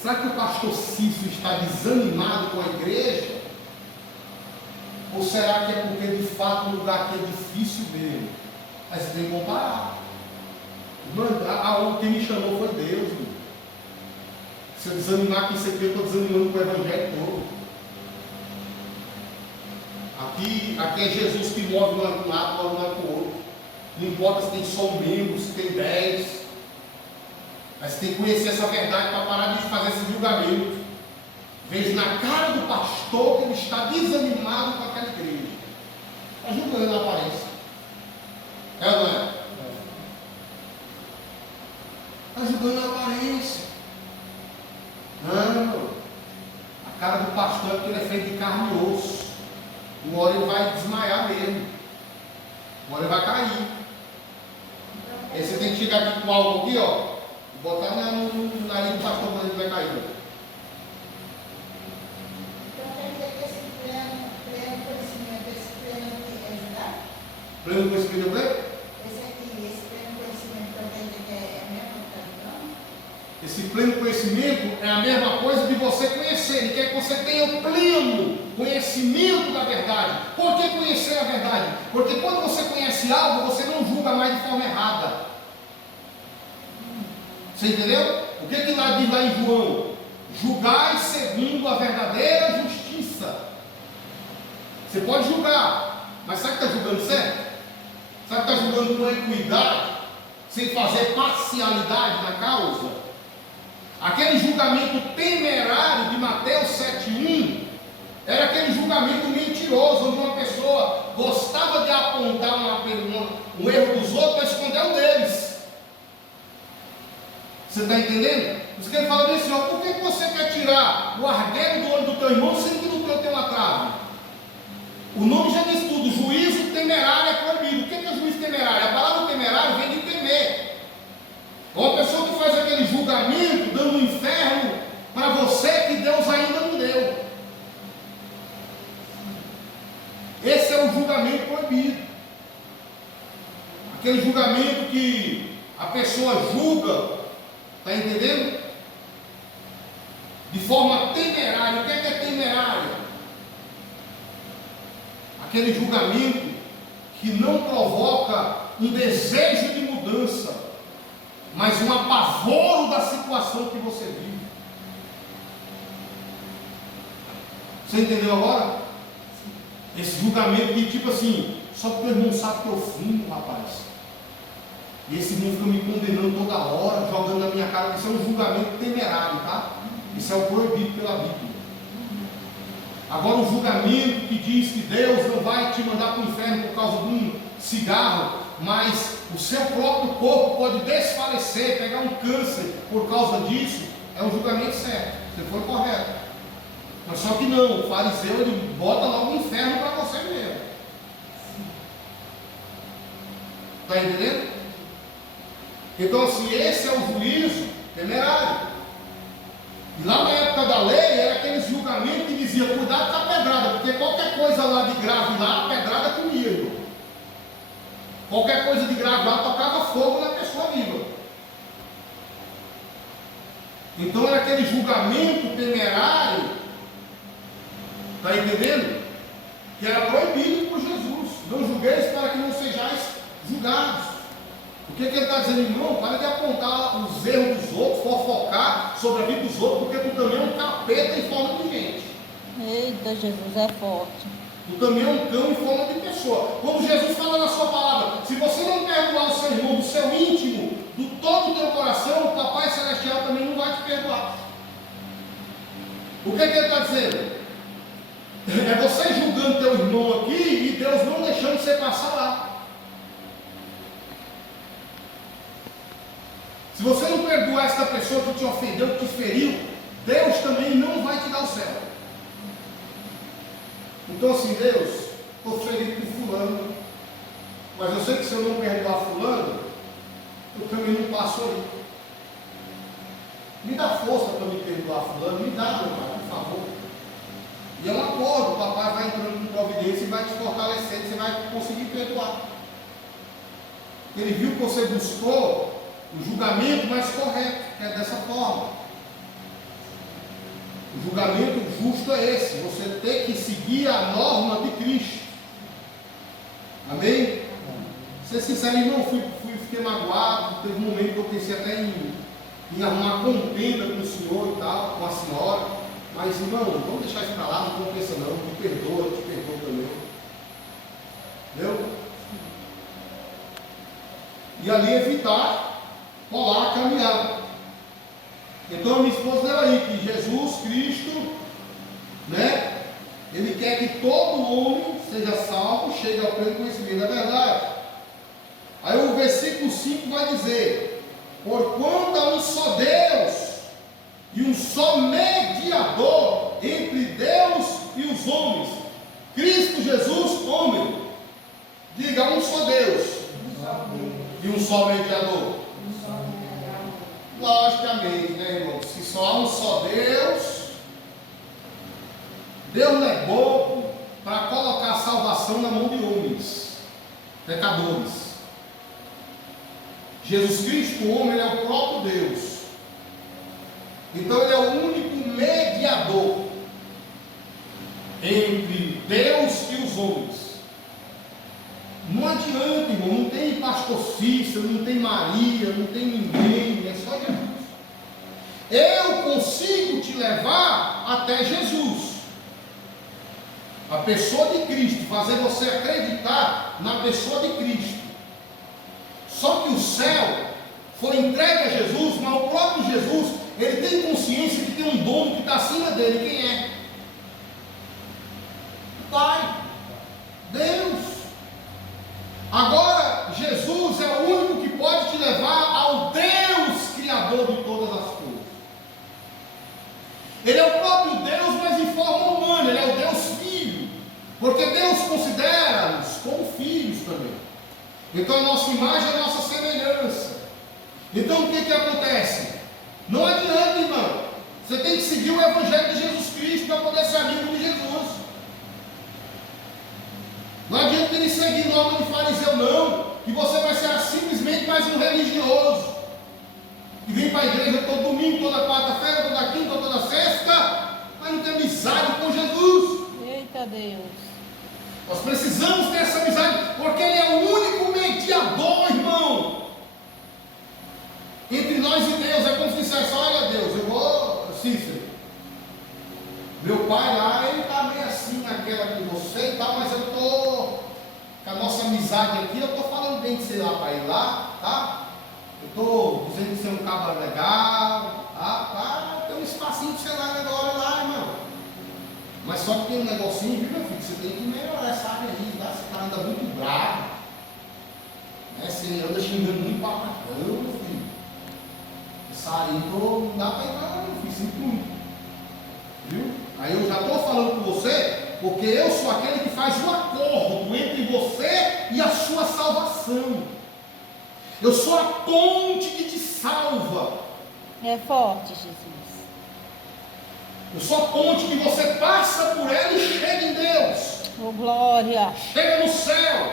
Será que o pastor Cício está desanimado com a igreja? Ou será que é porque de fato o lugar aqui é difícil mesmo? Aí você tem que comparar. Mano, quem me chamou foi Deus, irmão. Se eu desanimar com isso aqui, eu estou desanimando com o evangelho todo. Aqui é Jesus que move um lado para o outro. Não importa se tem só um membro, se tem 10. Mas você tem que conhecer essa verdade para parar de fazer esse julgamento. Vejo na cara do pastor que ele está desanimado com aquela igreja. Está julgando a aparência. É ou não é? Está julgando a aparência. Não. A cara do pastor é porque ele é feito de carne e osso. Uma hora ele vai desmaiar mesmo. Uma hora ele vai cair. Aí você tem que chegar aqui com algo aqui, ó. Botar no nariz do pastor quando ele vai cair. Então quer dizer que esse pleno conhecimento, esse pleno aqui é ajudar? Pleno conhecimento do quê? Esse pleno conhecimento também que é a mesma coisa, Esse pleno conhecimento é a mesma coisa de você conhecer. Ele quer que você tenha o pleno conhecimento da verdade. Por que conhecer a verdade? Porque quando você conhece algo, você não julga mais de forma errada. Você entendeu? O que diz lá em João? Julgai segundo a verdadeira justiça. Você pode julgar, mas sabe que está julgando certo? Sabe que está julgando com equidade, sem fazer parcialidade na causa? Aquele julgamento temerário de Mateus 7,1 era aquele julgamento mentiroso, onde uma pessoa gostava de apontar um erro dos outros para esconder o deles. Você está entendendo? Por isso que ele fala assim, ó, por que você quer tirar o argueiro do olho do teu irmão, sendo que no teu tem uma trave? O nome já diz tudo, juízo temerário é proibido. O que é juízo temerário? A palavra temerário vem de temer. Uma pessoa que faz aquele julgamento, dando um inferno para você que Deus ainda não deu. Esse é o julgamento proibido. Aquele julgamento que a pessoa julga, está entendendo? De forma temerária. O que é temerário? Aquele julgamento que não provoca um desejo de mudança, mas um apavoro da situação que você vive. Você entendeu agora? Esse julgamento que tipo assim, só porque o irmão sabe que eu fumo, rapaz. E esse irmão fica me condenando toda hora, jogando na minha cara. Isso é um julgamento temerário, tá? Isso é o proibido pela Bíblia. Agora o julgamento que diz que Deus não vai te mandar para o inferno por causa de um cigarro, mas o seu próprio corpo pode desfalecer, pegar um câncer por causa disso, é um julgamento certo. Você foi correto. Mas só que não, o fariseu ele bota logo o inferno para você mesmo. Está entendendo? Então assim, esse é o juízo, Temerário. E lá na época da lei, era aquele julgamento que dizia, cuidado com a pedrada, porque qualquer coisa lá de grave lá, a pedrada comia, irmão. Qualquer coisa de grave lá tocava fogo na pessoa viva. Então era aquele julgamento temerário, está entendendo? Que era proibido por Jesus. Não julgueis para que não sejais julgados. O que ele está dizendo, irmão? Para de apontar os erros dos outros, fofocar sobre a vida dos outros, porque tu também é um capeta em forma de gente. Eita, Jesus é forte. Tu também é um cão em forma de pessoa. Quando Jesus fala na sua palavra, se você não perdoar o seu irmão do seu íntimo, do todo o teu coração, o Papai Celestial também não vai te perdoar. O que ele está dizendo? É você julgando teu irmão aqui e Deus não deixando você passar lá. Se você não perdoar esta pessoa que te ofendeu, que te feriu, Deus também não vai te dar o céu. Então assim, Deus, estou ferido por fulano, mas eu sei que se eu não perdoar fulano, eu também não passo aí. Me dá força para me perdoar fulano, me dá, meu pai, por favor. E é um acordo, o papai vai entrando com providência e vai te fortalecendo, você vai conseguir perdoar. Ele viu que você buscou o julgamento mais correto, que é dessa forma. O julgamento justo é esse, você tem que seguir a norma de Cristo. Amém? Ser sincero, irmão, fiquei magoado, teve um momento que eu pensei até em arrumar contenda com o senhor e tal, com a senhora, mas irmão, vamos deixar isso para lá, não compensa não, me perdoa, eu te perdoo também. Entendeu? E ali evitar colar a caminhada. Então a minha esposa leu aí que Jesus Cristo, né? Ele quer que todo homem seja salvo, chegue ao pleno conhecimento da verdade. Aí o versículo 5 vai dizer: porquanto há um só Deus e um só mediador entre Deus e os homens, Cristo Jesus, homem. Diga, um só Deus e um só mediador. Logicamente, né, irmão? Se só há um só Deus, Deus não é bobo para colocar a salvação na mão de homens, pecadores. Jesus Cristo, o homem, ele é o próprio Deus. Então ele é o único mediador entre Deus e os homens. Não adianta, irmão, não tem pastor Cícero, não tem Maria, não tem ninguém, é só Jesus. Eu consigo te levar até Jesus. A pessoa de Cristo, fazer você acreditar na pessoa de Cristo. Só que o céu foi entregue a Jesus, mas o próprio Jesus, ele tem consciência que tem um dono que está acima dele. Quem é? O Pai, Deus. Agora, Jesus é o único que pode te levar ao Deus Criador de todas as coisas. Ele é o próprio Deus, mas em forma humana, ele é o Deus Filho, porque Deus considera-nos como filhos também. Então a nossa imagem é a nossa semelhança. Então o que acontece? Não adianta, irmão, você tem que seguir o Evangelho de Jesus Cristo para poder ser amigo de Jesus. Não adianta ele seguir norma de fariseu, não, que você vai ser simplesmente mais um religioso, que vem para a igreja todo domingo, toda quarta-feira, toda quinta, toda sexta, mas não tem amizade com Jesus. Eita Deus. Nós precisamos ter essa amizade, porque ele é o único mediador, irmão, entre nós e Deus. É como se dissesse: olha Deus, eu vou, Cícero, meu pai lá, ele está meio assim naquela com você e tal, mas eu estou com a nossa amizade aqui, eu estou falando bem de você lá para ir lá, tá? Eu estou dizendo que você é um cabra legal, tá? Tem um espacinho para você lá agora lá, irmão. Mas só que tem um negocinho, viu, meu filho? Você tem que melhorar essa área aí, tá? Você está andando muito bravo, né? Você anda xingando muito para caramba, meu filho. Essa área aí não dá para entrar, não, meu filho, sinto muito. Viu? Aí eu já estou falando com você, porque eu sou aquele que faz o acordo entre você e a sua salvação. Eu sou a ponte que te salva. É forte, Jesus. Eu sou a ponte que você passa por ela e chega em Deus. Oh, glória. Chega no céu.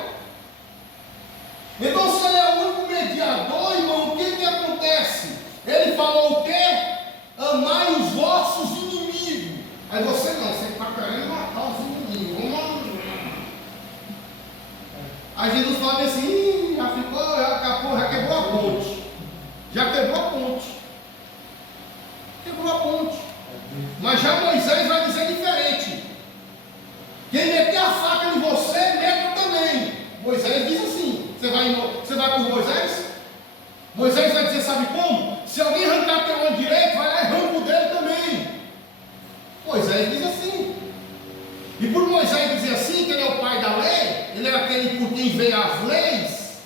Então, se ele é o único mediador, irmão, o que acontece? Ele falou o quê? Amai os vossos inimigos. Aí você não, você está querendo matar os inimigos. Aí Jesus fala assim, já ficou, já acabou, já quebrou a ponte. Já quebrou a ponte. Quebrou a ponte. Mas já Moisés vai dizer diferente. Quem meter a faca em você, meta também. Moisés diz assim, você vai por Moisés? Moisés vai dizer, sabe como? Se alguém arrancar teu olho direito, vai lá e arranca o dele também. Moisés diz assim. E por Moisés dizer assim, que ele é o pai da lei, ele é aquele por quem veio as leis,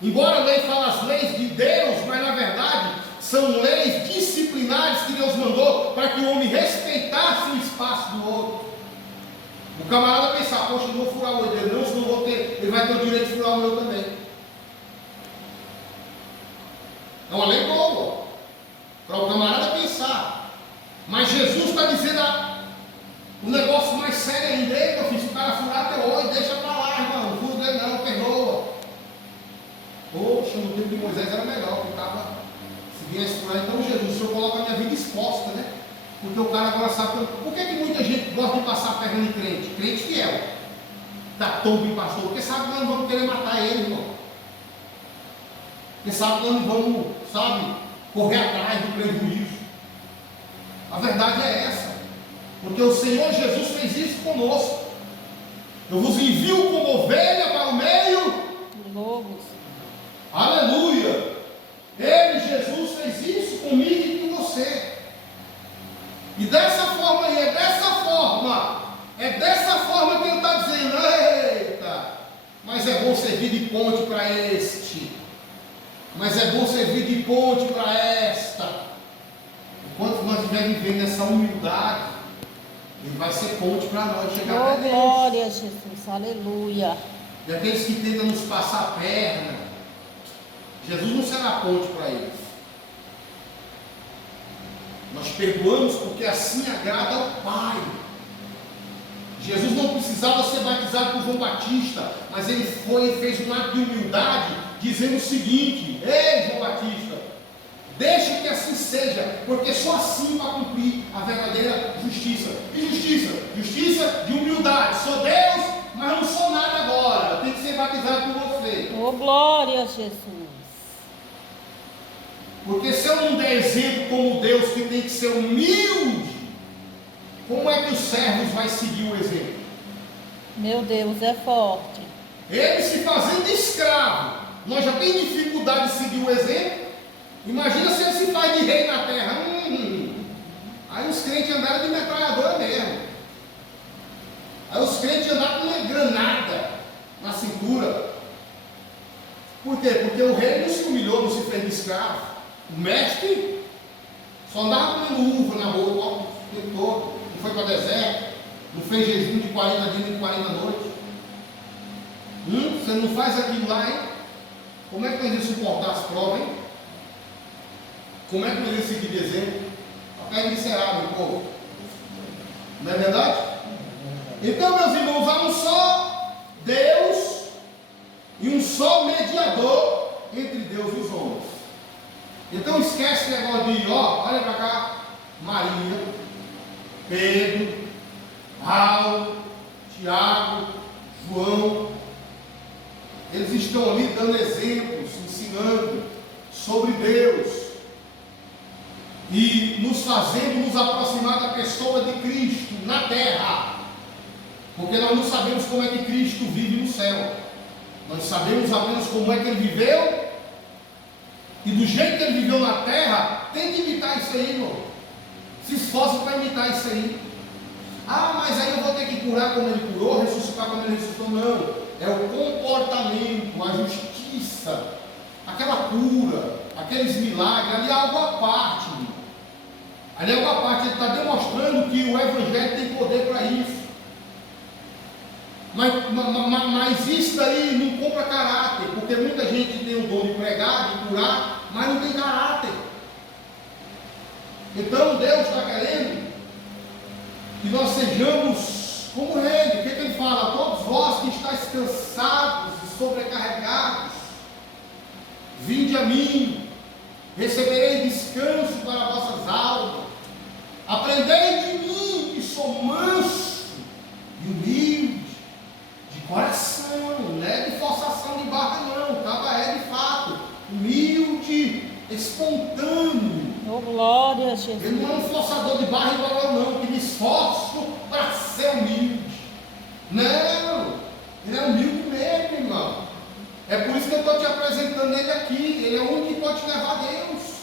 embora a lei fale as leis de Deus, mas na verdade são leis disciplinares que Deus mandou para que o homem respeitasse o espaço do outro. O camarada pensar, poxa, não vou furar o olho dele, não, senão vou ter, ele vai ter o direito de furar o meu também. É uma lei boa, para o camarada pensar. Mas Jesus está dizendo um negócio mais sério ainda. Eita, filho, se o cara furar teu olho, deixa para lá, irmão, não fura dele não, perdoa. Poxa, no tempo de Moisés era melhor, porque estava, se viesse furar, então Jesus, o Senhor coloca a minha vida exposta, né? Porque o cara agora sabe, por que muita gente gosta de passar a perna em crente? Crente fiel, dá tombo em pastor, porque sabe que nós não vamos querer matar ele, irmão. Porque sabe que nós não vamos, sabe, correr atrás do prejuízo. A verdade é essa. Porque o Senhor Jesus fez isso conosco. Eu vos envio como ovelha para o meio De lobos. Aleluia. Ele, Jesus, fez isso comigo e com você. E dessa forma aí, é dessa forma que ele está dizendo, eita, mas é bom servir de ponte para este, mas é bom servir de ponte para esta. Enquanto nós estivermos vivendo nessa humildade, ele vai ser ponte para nós chegar Oh, até Deus. glória, Jesus. Aleluia. E aqueles que tentam nos passar a perna, Jesus não será ponte para eles. Nós perdoamos porque assim agrada ao Pai. Jesus não precisava ser batizado por João Batista, mas ele foi e fez um ato de humildade, dizendo o seguinte: ei, João Batista, deixe que assim seja, porque só assim vai cumprir a verdadeira justiça. Que justiça? Justiça de humildade. Sou Deus, mas não sou nada agora. Tem que ser batizado por você. Oh, glória, Jesus. Porque se eu não der exemplo como Deus, que tem que ser humilde, como é que os servos vão seguir o exemplo? Meu Deus, é forte. Ele se fazendo escravo, nós já temos dificuldade de seguir o exemplo. Imagina se ele se faz de rei na terra. Aí os crentes andaram de metralhadora mesmo. Aí os crentes andaram com uma granada na cintura. Por quê? Porque o rei não se humilhou, não se fez de escravo. O mestre só andava comendo uva na rua o tempo todo, não foi para o deserto, não fez jejum de 40 dias nem 40 noites. Você não faz aquilo lá, hein? Como é que nós vamos suportar as provas, hein? Como é que nós vamos seguir de exemplo? Até encerrar, meu povo. Não é verdade? Então, meus irmãos, há um só Deus e um só mediador entre Deus e os homens. Então esquece o negócio de, olha para cá, Maria, Pedro, Paulo, Tiago, João. Eles estão ali dando exemplos, ensinando sobre Deus e nos fazendo nos aproximar da pessoa de Cristo na terra, porque nós não sabemos como é que Cristo vive no céu. Nós sabemos apenas como é que ele viveu. E do jeito que ele viveu na terra, tem que imitar isso aí, irmão. Se esforça para imitar isso aí. Ah, mas aí eu vou ter que curar como ele curou, ressuscitar como ele ressuscitou. Não. É o comportamento, a justiça, aquela cura, aqueles milagres. Ali é algo à parte, irmão. Ali é algo à parte. Ele está demonstrando que o Evangelho tem poder para isso. Mas isso daí não compra caráter, porque muita gente tem o dom de pregar, de curar, mas não tem caráter. Então Deus está querendo que nós sejamos como Ele. O que Ele fala? Todos vós que estáis cansados e sobrecarregados, vinde a mim, receberei descanso para vossas almas. Aprendei de mim, que sou manso e humilde de coração, não é de forçação de barra não, tá? É de fato humilde, espontâneo. Oh, glória a Jesus. Ele não é um forçador de barra igual eu não, que me esforço para ser humilde. Não, ele é humilde mesmo, irmão. É por isso que eu estou te apresentando ele aqui. Ele é o único que pode te levar a Deus.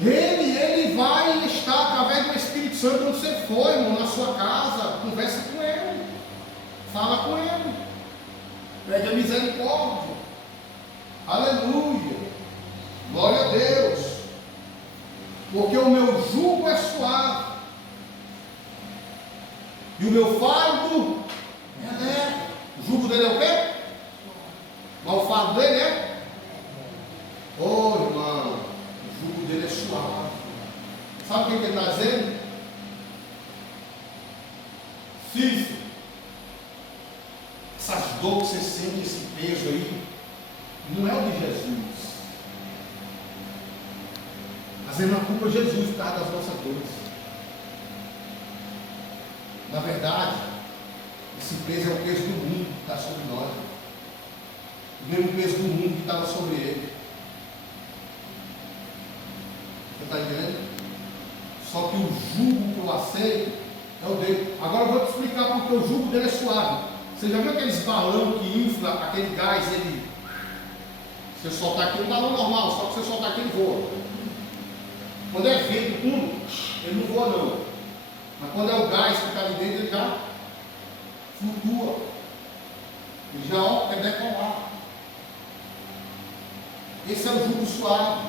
Ele vai estar através do Espírito Santo onde você for, irmão, na sua casa. Conversa com ele, fala com ele, pede a misericórdia. Aleluia, glória a Deus, porque o meu jugo é suave e o meu fardo é leve. O jugo dele é o quê? Mas o fardo dele é? Oh, irmão, o jugo dele é suave. Sabe o que ele está dizendo? Filho, essas dores que você sente, esse peso aí, não é o de Jesus. Às vezes a culpa é Jesus por causa das nossas dores. Na verdade, esse peso é o peso do mundo que está sobre nós. O mesmo peso do mundo que estava sobre ele. Você está entendendo? Só que o jugo que eu aceito é o dele. Agora eu vou te explicar porque o jugo dele é suave. Você já viu aqueles balão que infla aquele gás, ele... Você soltar aqui um balão normal, só que você soltar aqui ele voa. Quando é vento puro, ele não voa não. Mas quando é o gás que está ali dentro, ele já flutua. Ele já quer decolar. Esse é o jugo suave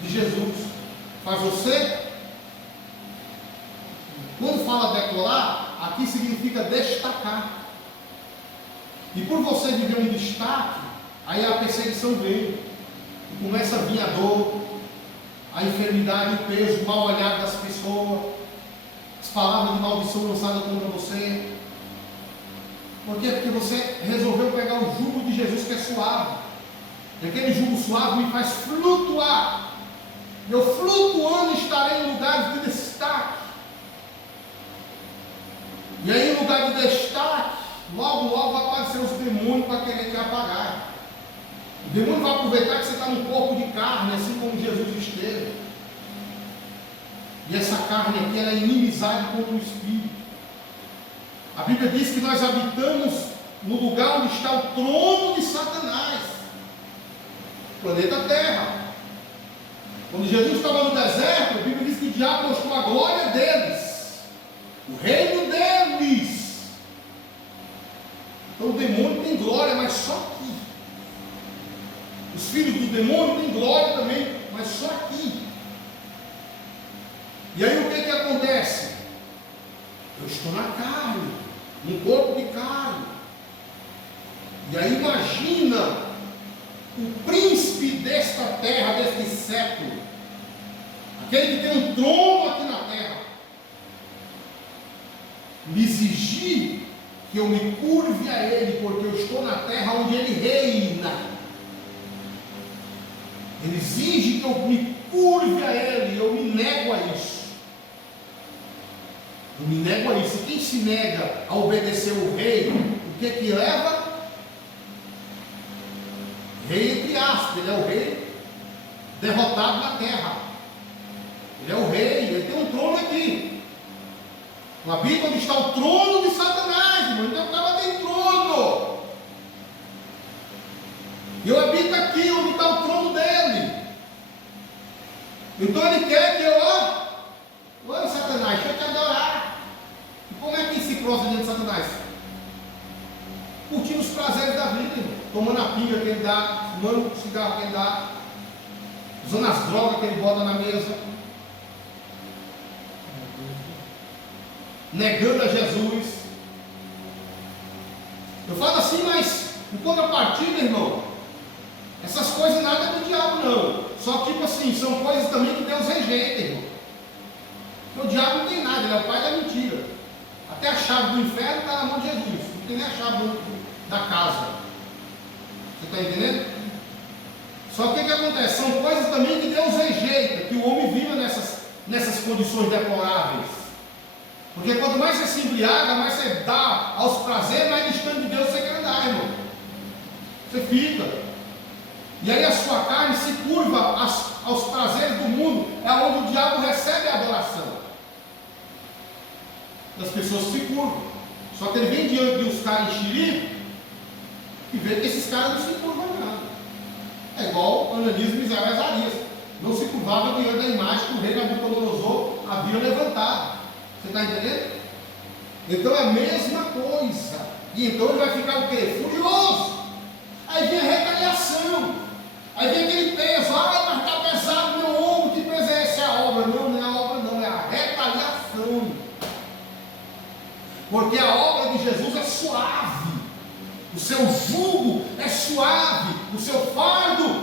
de Jesus. Mas você, quando fala decolar, aqui significa destacar. E por você viver um destaque, aí a perseguição vem, e começa a vir a dor, a enfermidade, o peso, o mal olhado das pessoas, as palavras de maldição lançadas contra você. Por quê? Porque você resolveu pegar o jugo de Jesus que é suave. E aquele jugo suave me faz flutuar. Eu flutuando estarei em lugares de destaque. E aí em lugar de destaque, logo vai aparecer os demônios para querer te apagar. O demônio vai aproveitar que você está num corpo de carne, assim como Jesus esteve. E essa carne aqui, ela é inimizade contra o Espírito. A Bíblia diz que nós habitamos no lugar onde está o trono de Satanás, o planeta Terra. Quando Jesus estava no deserto, a Bíblia diz que o diabo mostrou a glória deles, o reino deles. Então o demônio tem glória, mas só aqui. Os filhos do demônio têm glória também, mas só aqui. E aí o que acontece? Eu estou na carne, num corpo de carne. E aí imagina o príncipe desta terra, deste século, aquele que tem um trono aqui na terra, me exigir que eu me curve a ele, porque eu estou na terra onde ele reina. Ele exige que eu me curve a ele, eu me nego a isso. Eu me nego a isso. Quem se nega a obedecer o rei, o que leva? Rei entre aspas, ele é o rei derrotado na terra. Ele é o rei, ele tem um trono aqui. Na Bíblia onde está o trono de Satanás, irmão. Então o cara tem trono. E eu habito aqui onde está o trono dele. Então ele quer que eu, oi Satanás, deixa eu te adorar. E como é que se prostra diante de Satanás? Curtindo os prazeres da vida, irmão. Tomando a pinga que ele dá, fumando o cigarro que ele dá, usando as drogas que ele bota na mesa, negando a Jesus. Eu falo assim, mas em contrapartida, irmão, essas coisas nada é do diabo não. Só que, tipo assim, são coisas também que Deus rejeita, irmão. Porque o diabo não tem nada, ele é o pai da mentira. Até a chave do inferno está na mão de Jesus. Não tem nem a chave da casa. Você está entendendo? Só que o que acontece? São coisas também que Deus rejeita, que o homem viva nessas condições deploráveis. Porque quanto mais você se embriaga, mais você dá aos prazeres, mais distante de Deus você quer andar, irmão. Você fica. E aí a sua carne se curva aos prazeres do mundo, é onde o diabo recebe a adoração. As pessoas se curvam. Só que ele vem diante de uns caras enxeridos e vê que esses caras não se curvam nada. É igual Ananias, Misael e Azarias. Não se curvava diante da imagem que o rei Nabucodonosor havia levantado. Você está entendendo? Então é a mesma coisa. E então ele vai ficar o quê? Furioso. Aí vem a retaliação. Aí vem aquele peso. Mas está pesado meu ombro. Que peso é esse? É a obra. Não, não é a obra não. É a retaliação. Porque a obra de Jesus é suave. O seu jugo é suave. O seu fardo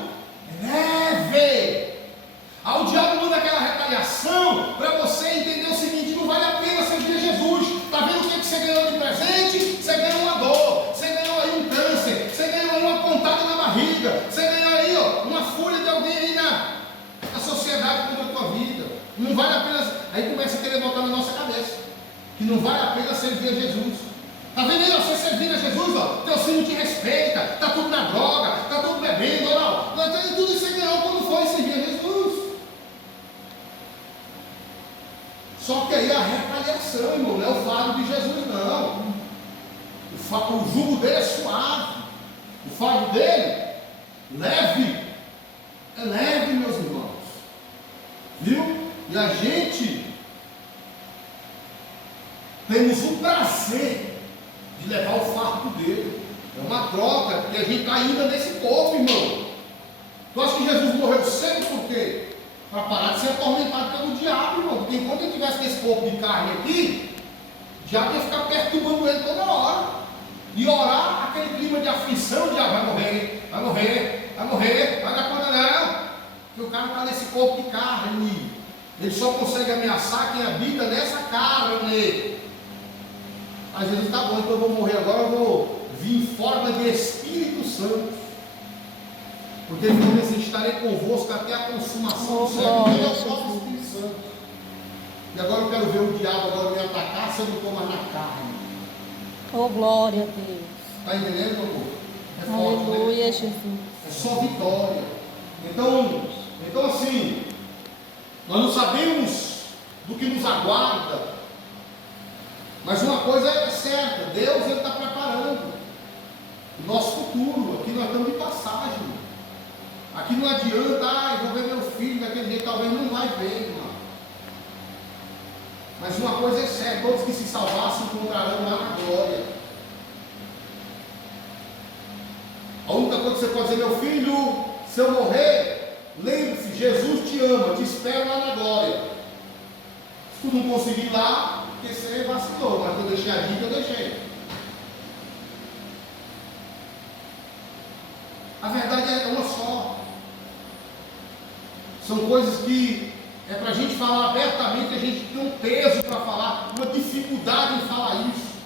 é leve. Aí o diabo manda aquela retaliação para você entender o seguinte: não vale a pena servir a Jesus. Está vendo o que você ganhou de presente? Você ganhou uma dor, você ganhou aí um câncer, você ganhou aí uma pontada na barriga, você ganhou aí uma fúria de alguém aí na sociedade contra a tua vida. Não vale a pena. Aí começa a querer botar na nossa cabeça que não vale a pena servir a Jesus. Está vendo aí, você servindo a Jesus, teu filho não te respeita, está tudo na droga, está tudo bebendo, tudo isso você ganhou quando foi servir a Jesus. Só que aí a retaliação, irmão, não é o fardo de Jesus, não. O jugo dele é suave, o fardo dele leve, é leve, meus irmãos, viu? E a gente temos o prazer de levar o fardo dele. É uma troca, porque a gente está ainda nesse corpo, irmão. Tu acha que Jesus morreu cedo por quê? Para parar de ser atormentado pelo diabo, irmão. Porque enquanto ele tivesse esse corpo de carne aqui, o diabo ia ficar perturbando ele toda hora. E orar aquele clima de aflição, o diabo vai morrer, vai morrer, vai morrer, vai dar conta não. Porque o cara está nesse corpo de carne. Ele só consegue ameaçar quem habita nessa carne. Mas Jesus está bom, então eu vou morrer agora, eu vou vir em forma de Espírito Santo. Porque ele falou assim: estarei convosco até a consumação do século. Ele é o próprio Espírito Santo. E agora eu quero ver o diabo agora me atacar se eu não estou mais na carne. Oh, glória a Deus. Está entendendo, meu povo? É forte, Aleluia, né? Jesus. É só vitória. Então assim, nós não sabemos do que nos aguarda. Mas uma coisa é certa: Deus está preparando o nosso futuro. Aqui nós estamos de passagem. Aqui não adianta, eu vou ver meu filho daquele jeito, talvez não vai ver, irmão. Mas uma coisa é certa: todos que se salvar se encontrarão lá na glória. A única coisa que você pode dizer: meu filho, se eu morrer, lembre-se, Jesus te ama, te espera lá na glória. Se tu não conseguir ir lá, porque você vacilou, mas eu deixei a dica, eu deixei. A verdade é uma só. São coisas que é para a gente falar abertamente, a gente tem um peso para falar, uma dificuldade em falar isso.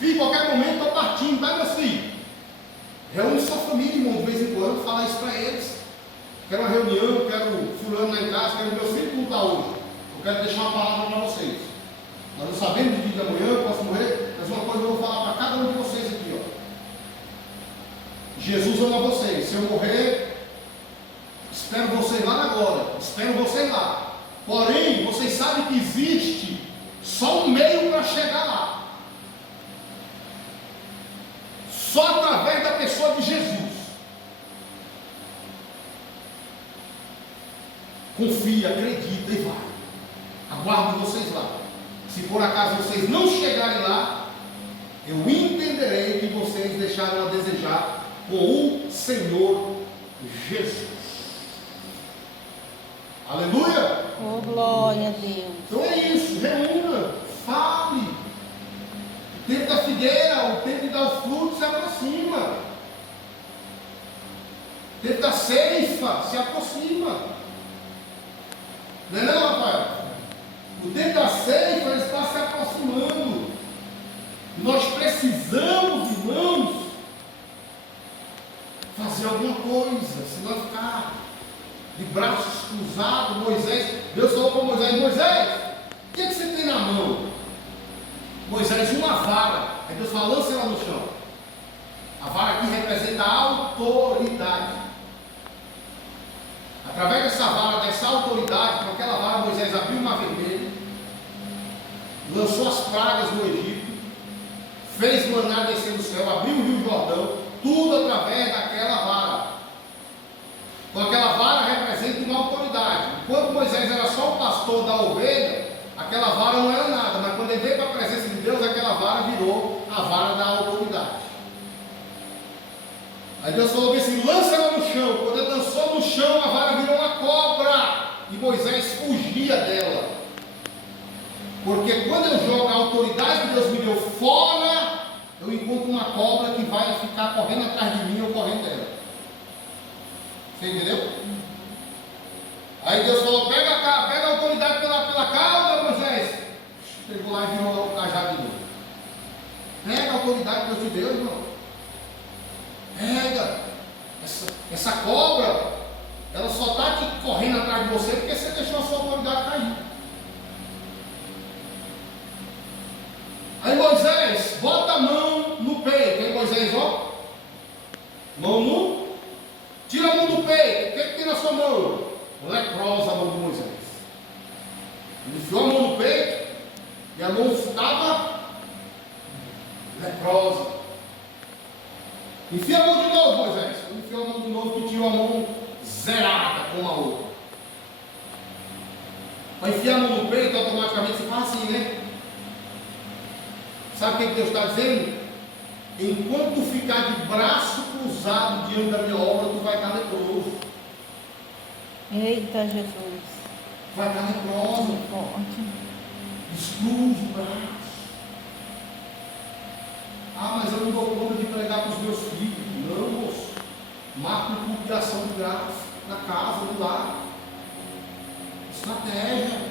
Filho, em qualquer momento estou partindo, tá, meus filhos? Reúne sua família, irmão, de vez em quando, falar isso para eles. Quero uma reunião, quero fulano lá em casa, quero meus filhos como está hoje. Eu quero deixar uma palavra para vocês. Nós não sabemos do dia de amanhã, eu posso morrer, mas uma coisa eu vou falar para cada um de vocês aqui, ó. Jesus ama vocês. Se eu morrer, espero vocês lá na glória, espero vocês lá. Porém, vocês sabem que existe só um meio para chegar lá. Só através da pessoa de Jesus. Confia, acredita e vai. Aguardo vocês lá. Se por acaso vocês não chegarem lá, eu entenderei que vocês deixaram a desejar com o Senhor Jesus. Aleluia! Oh, glória a Deus. Então é isso, reúna, fale. O tempo da figueira, o tempo de dar o fruto se aproxima. O tempo da ceifa se aproxima. Não é não, Rafael? O tempo da ceifa está se aproximando. Nós precisamos, irmãos, fazer alguma coisa, senão ficar de braços cruzados. Moisés, Deus falou para Moisés: Moisés, o que você tem na mão? Moisés, uma vara. Aí Deus falou: lança ela no chão. A vara aqui representa a autoridade. Através dessa vara, dessa autoridade, com aquela vara, Moisés abriu o mar vermelho, lançou as pragas no Egito, fez maná descer do céu, abriu o rio Jordão, tudo através daquela vara. Então aquela vara representa uma autoridade. Enquanto Moisés era só o pastor da ovelha, aquela vara não era nada, mas quando ele veio para a presença de Deus, aquela vara virou a vara da autoridade. Aí Deus falou assim: lança ela no chão. Quando ele lançou no chão, a vara virou uma cobra, e Moisés fugia dela. Porque quando eu jogo a autoridade que Deus me deu fora, eu encontro uma cobra que vai ficar correndo atrás de mim ou correndo dela. Você entendeu? Aí Deus falou: pega a autoridade pela cauda, Moisés. Pegou lá e virou o cajado de novo. Pega a autoridade que Deus te deu, irmão. Pega. Essa cobra, ela só está aqui correndo atrás de você porque você deixou a sua autoridade cair. Aí Moisés, bota a mão no peito. Aí Moisés, ó, mão no, tira a mão do peito. O que tem na sua mão? Leprosa a mão de Moisés. Ele enfiou a mão no peito e a mão estava leprosa. Enfia a mão de novo, Moisés. Ele enfiou a mão de novo e tirou a mão zerada com a outra. Para enfiar a mão no peito, automaticamente você faz assim, né? Sabe o que Deus está dizendo? Enquanto tu ficar de braço cruzado diante da minha obra, tu vai estar leproso. Eita Jesus. Vai estar leproso. Exclui o braço. Ah, mas eu não dou conta de pregar para os meus filhos. Não, moço. Marca um culto de ação de graça na casa, do lar. Estratégia.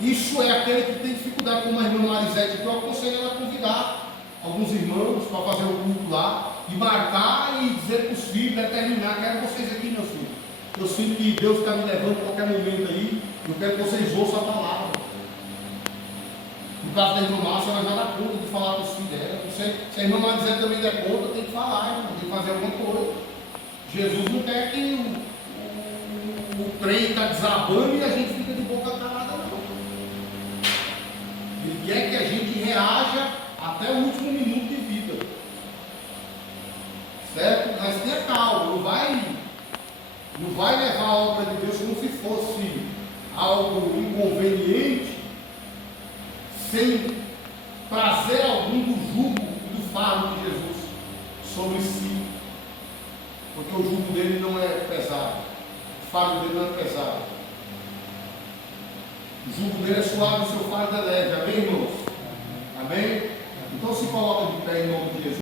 Isso é aquele que tem dificuldade, como a irmã Marisete, que eu aconselho ela a convidar alguns irmãos para fazer o culto lá e marcar e dizer para os filhos, determinar: quero vocês aqui, meus filhos. Meus filhos, que Deus está me levando a qualquer momento aí, eu quero que vocês ouçam a palavra. No caso da irmã Márcia, ela já dá conta de falar para os filhos dela. Se a irmã Marisete também der conta, tem que falar, irmão, tem que fazer alguma coisa. Jesus não quer que o trem está desabando e a gente fica de boca calada, não. Ele quer que a gente reaja até o último minuto de vida. Certo? Mas tenha calma, não vai levar a obra de Deus como se fosse algo inconveniente, sem prazer algum do jugo e do fardo de Jesus sobre si. Porque o jugo dele não é pesado, o fardo dele não é pesado. O jugo dele é suave, o seu fardo é leve. Amém, irmãos? Amém? Então se coloca de pé em nome de Jesus.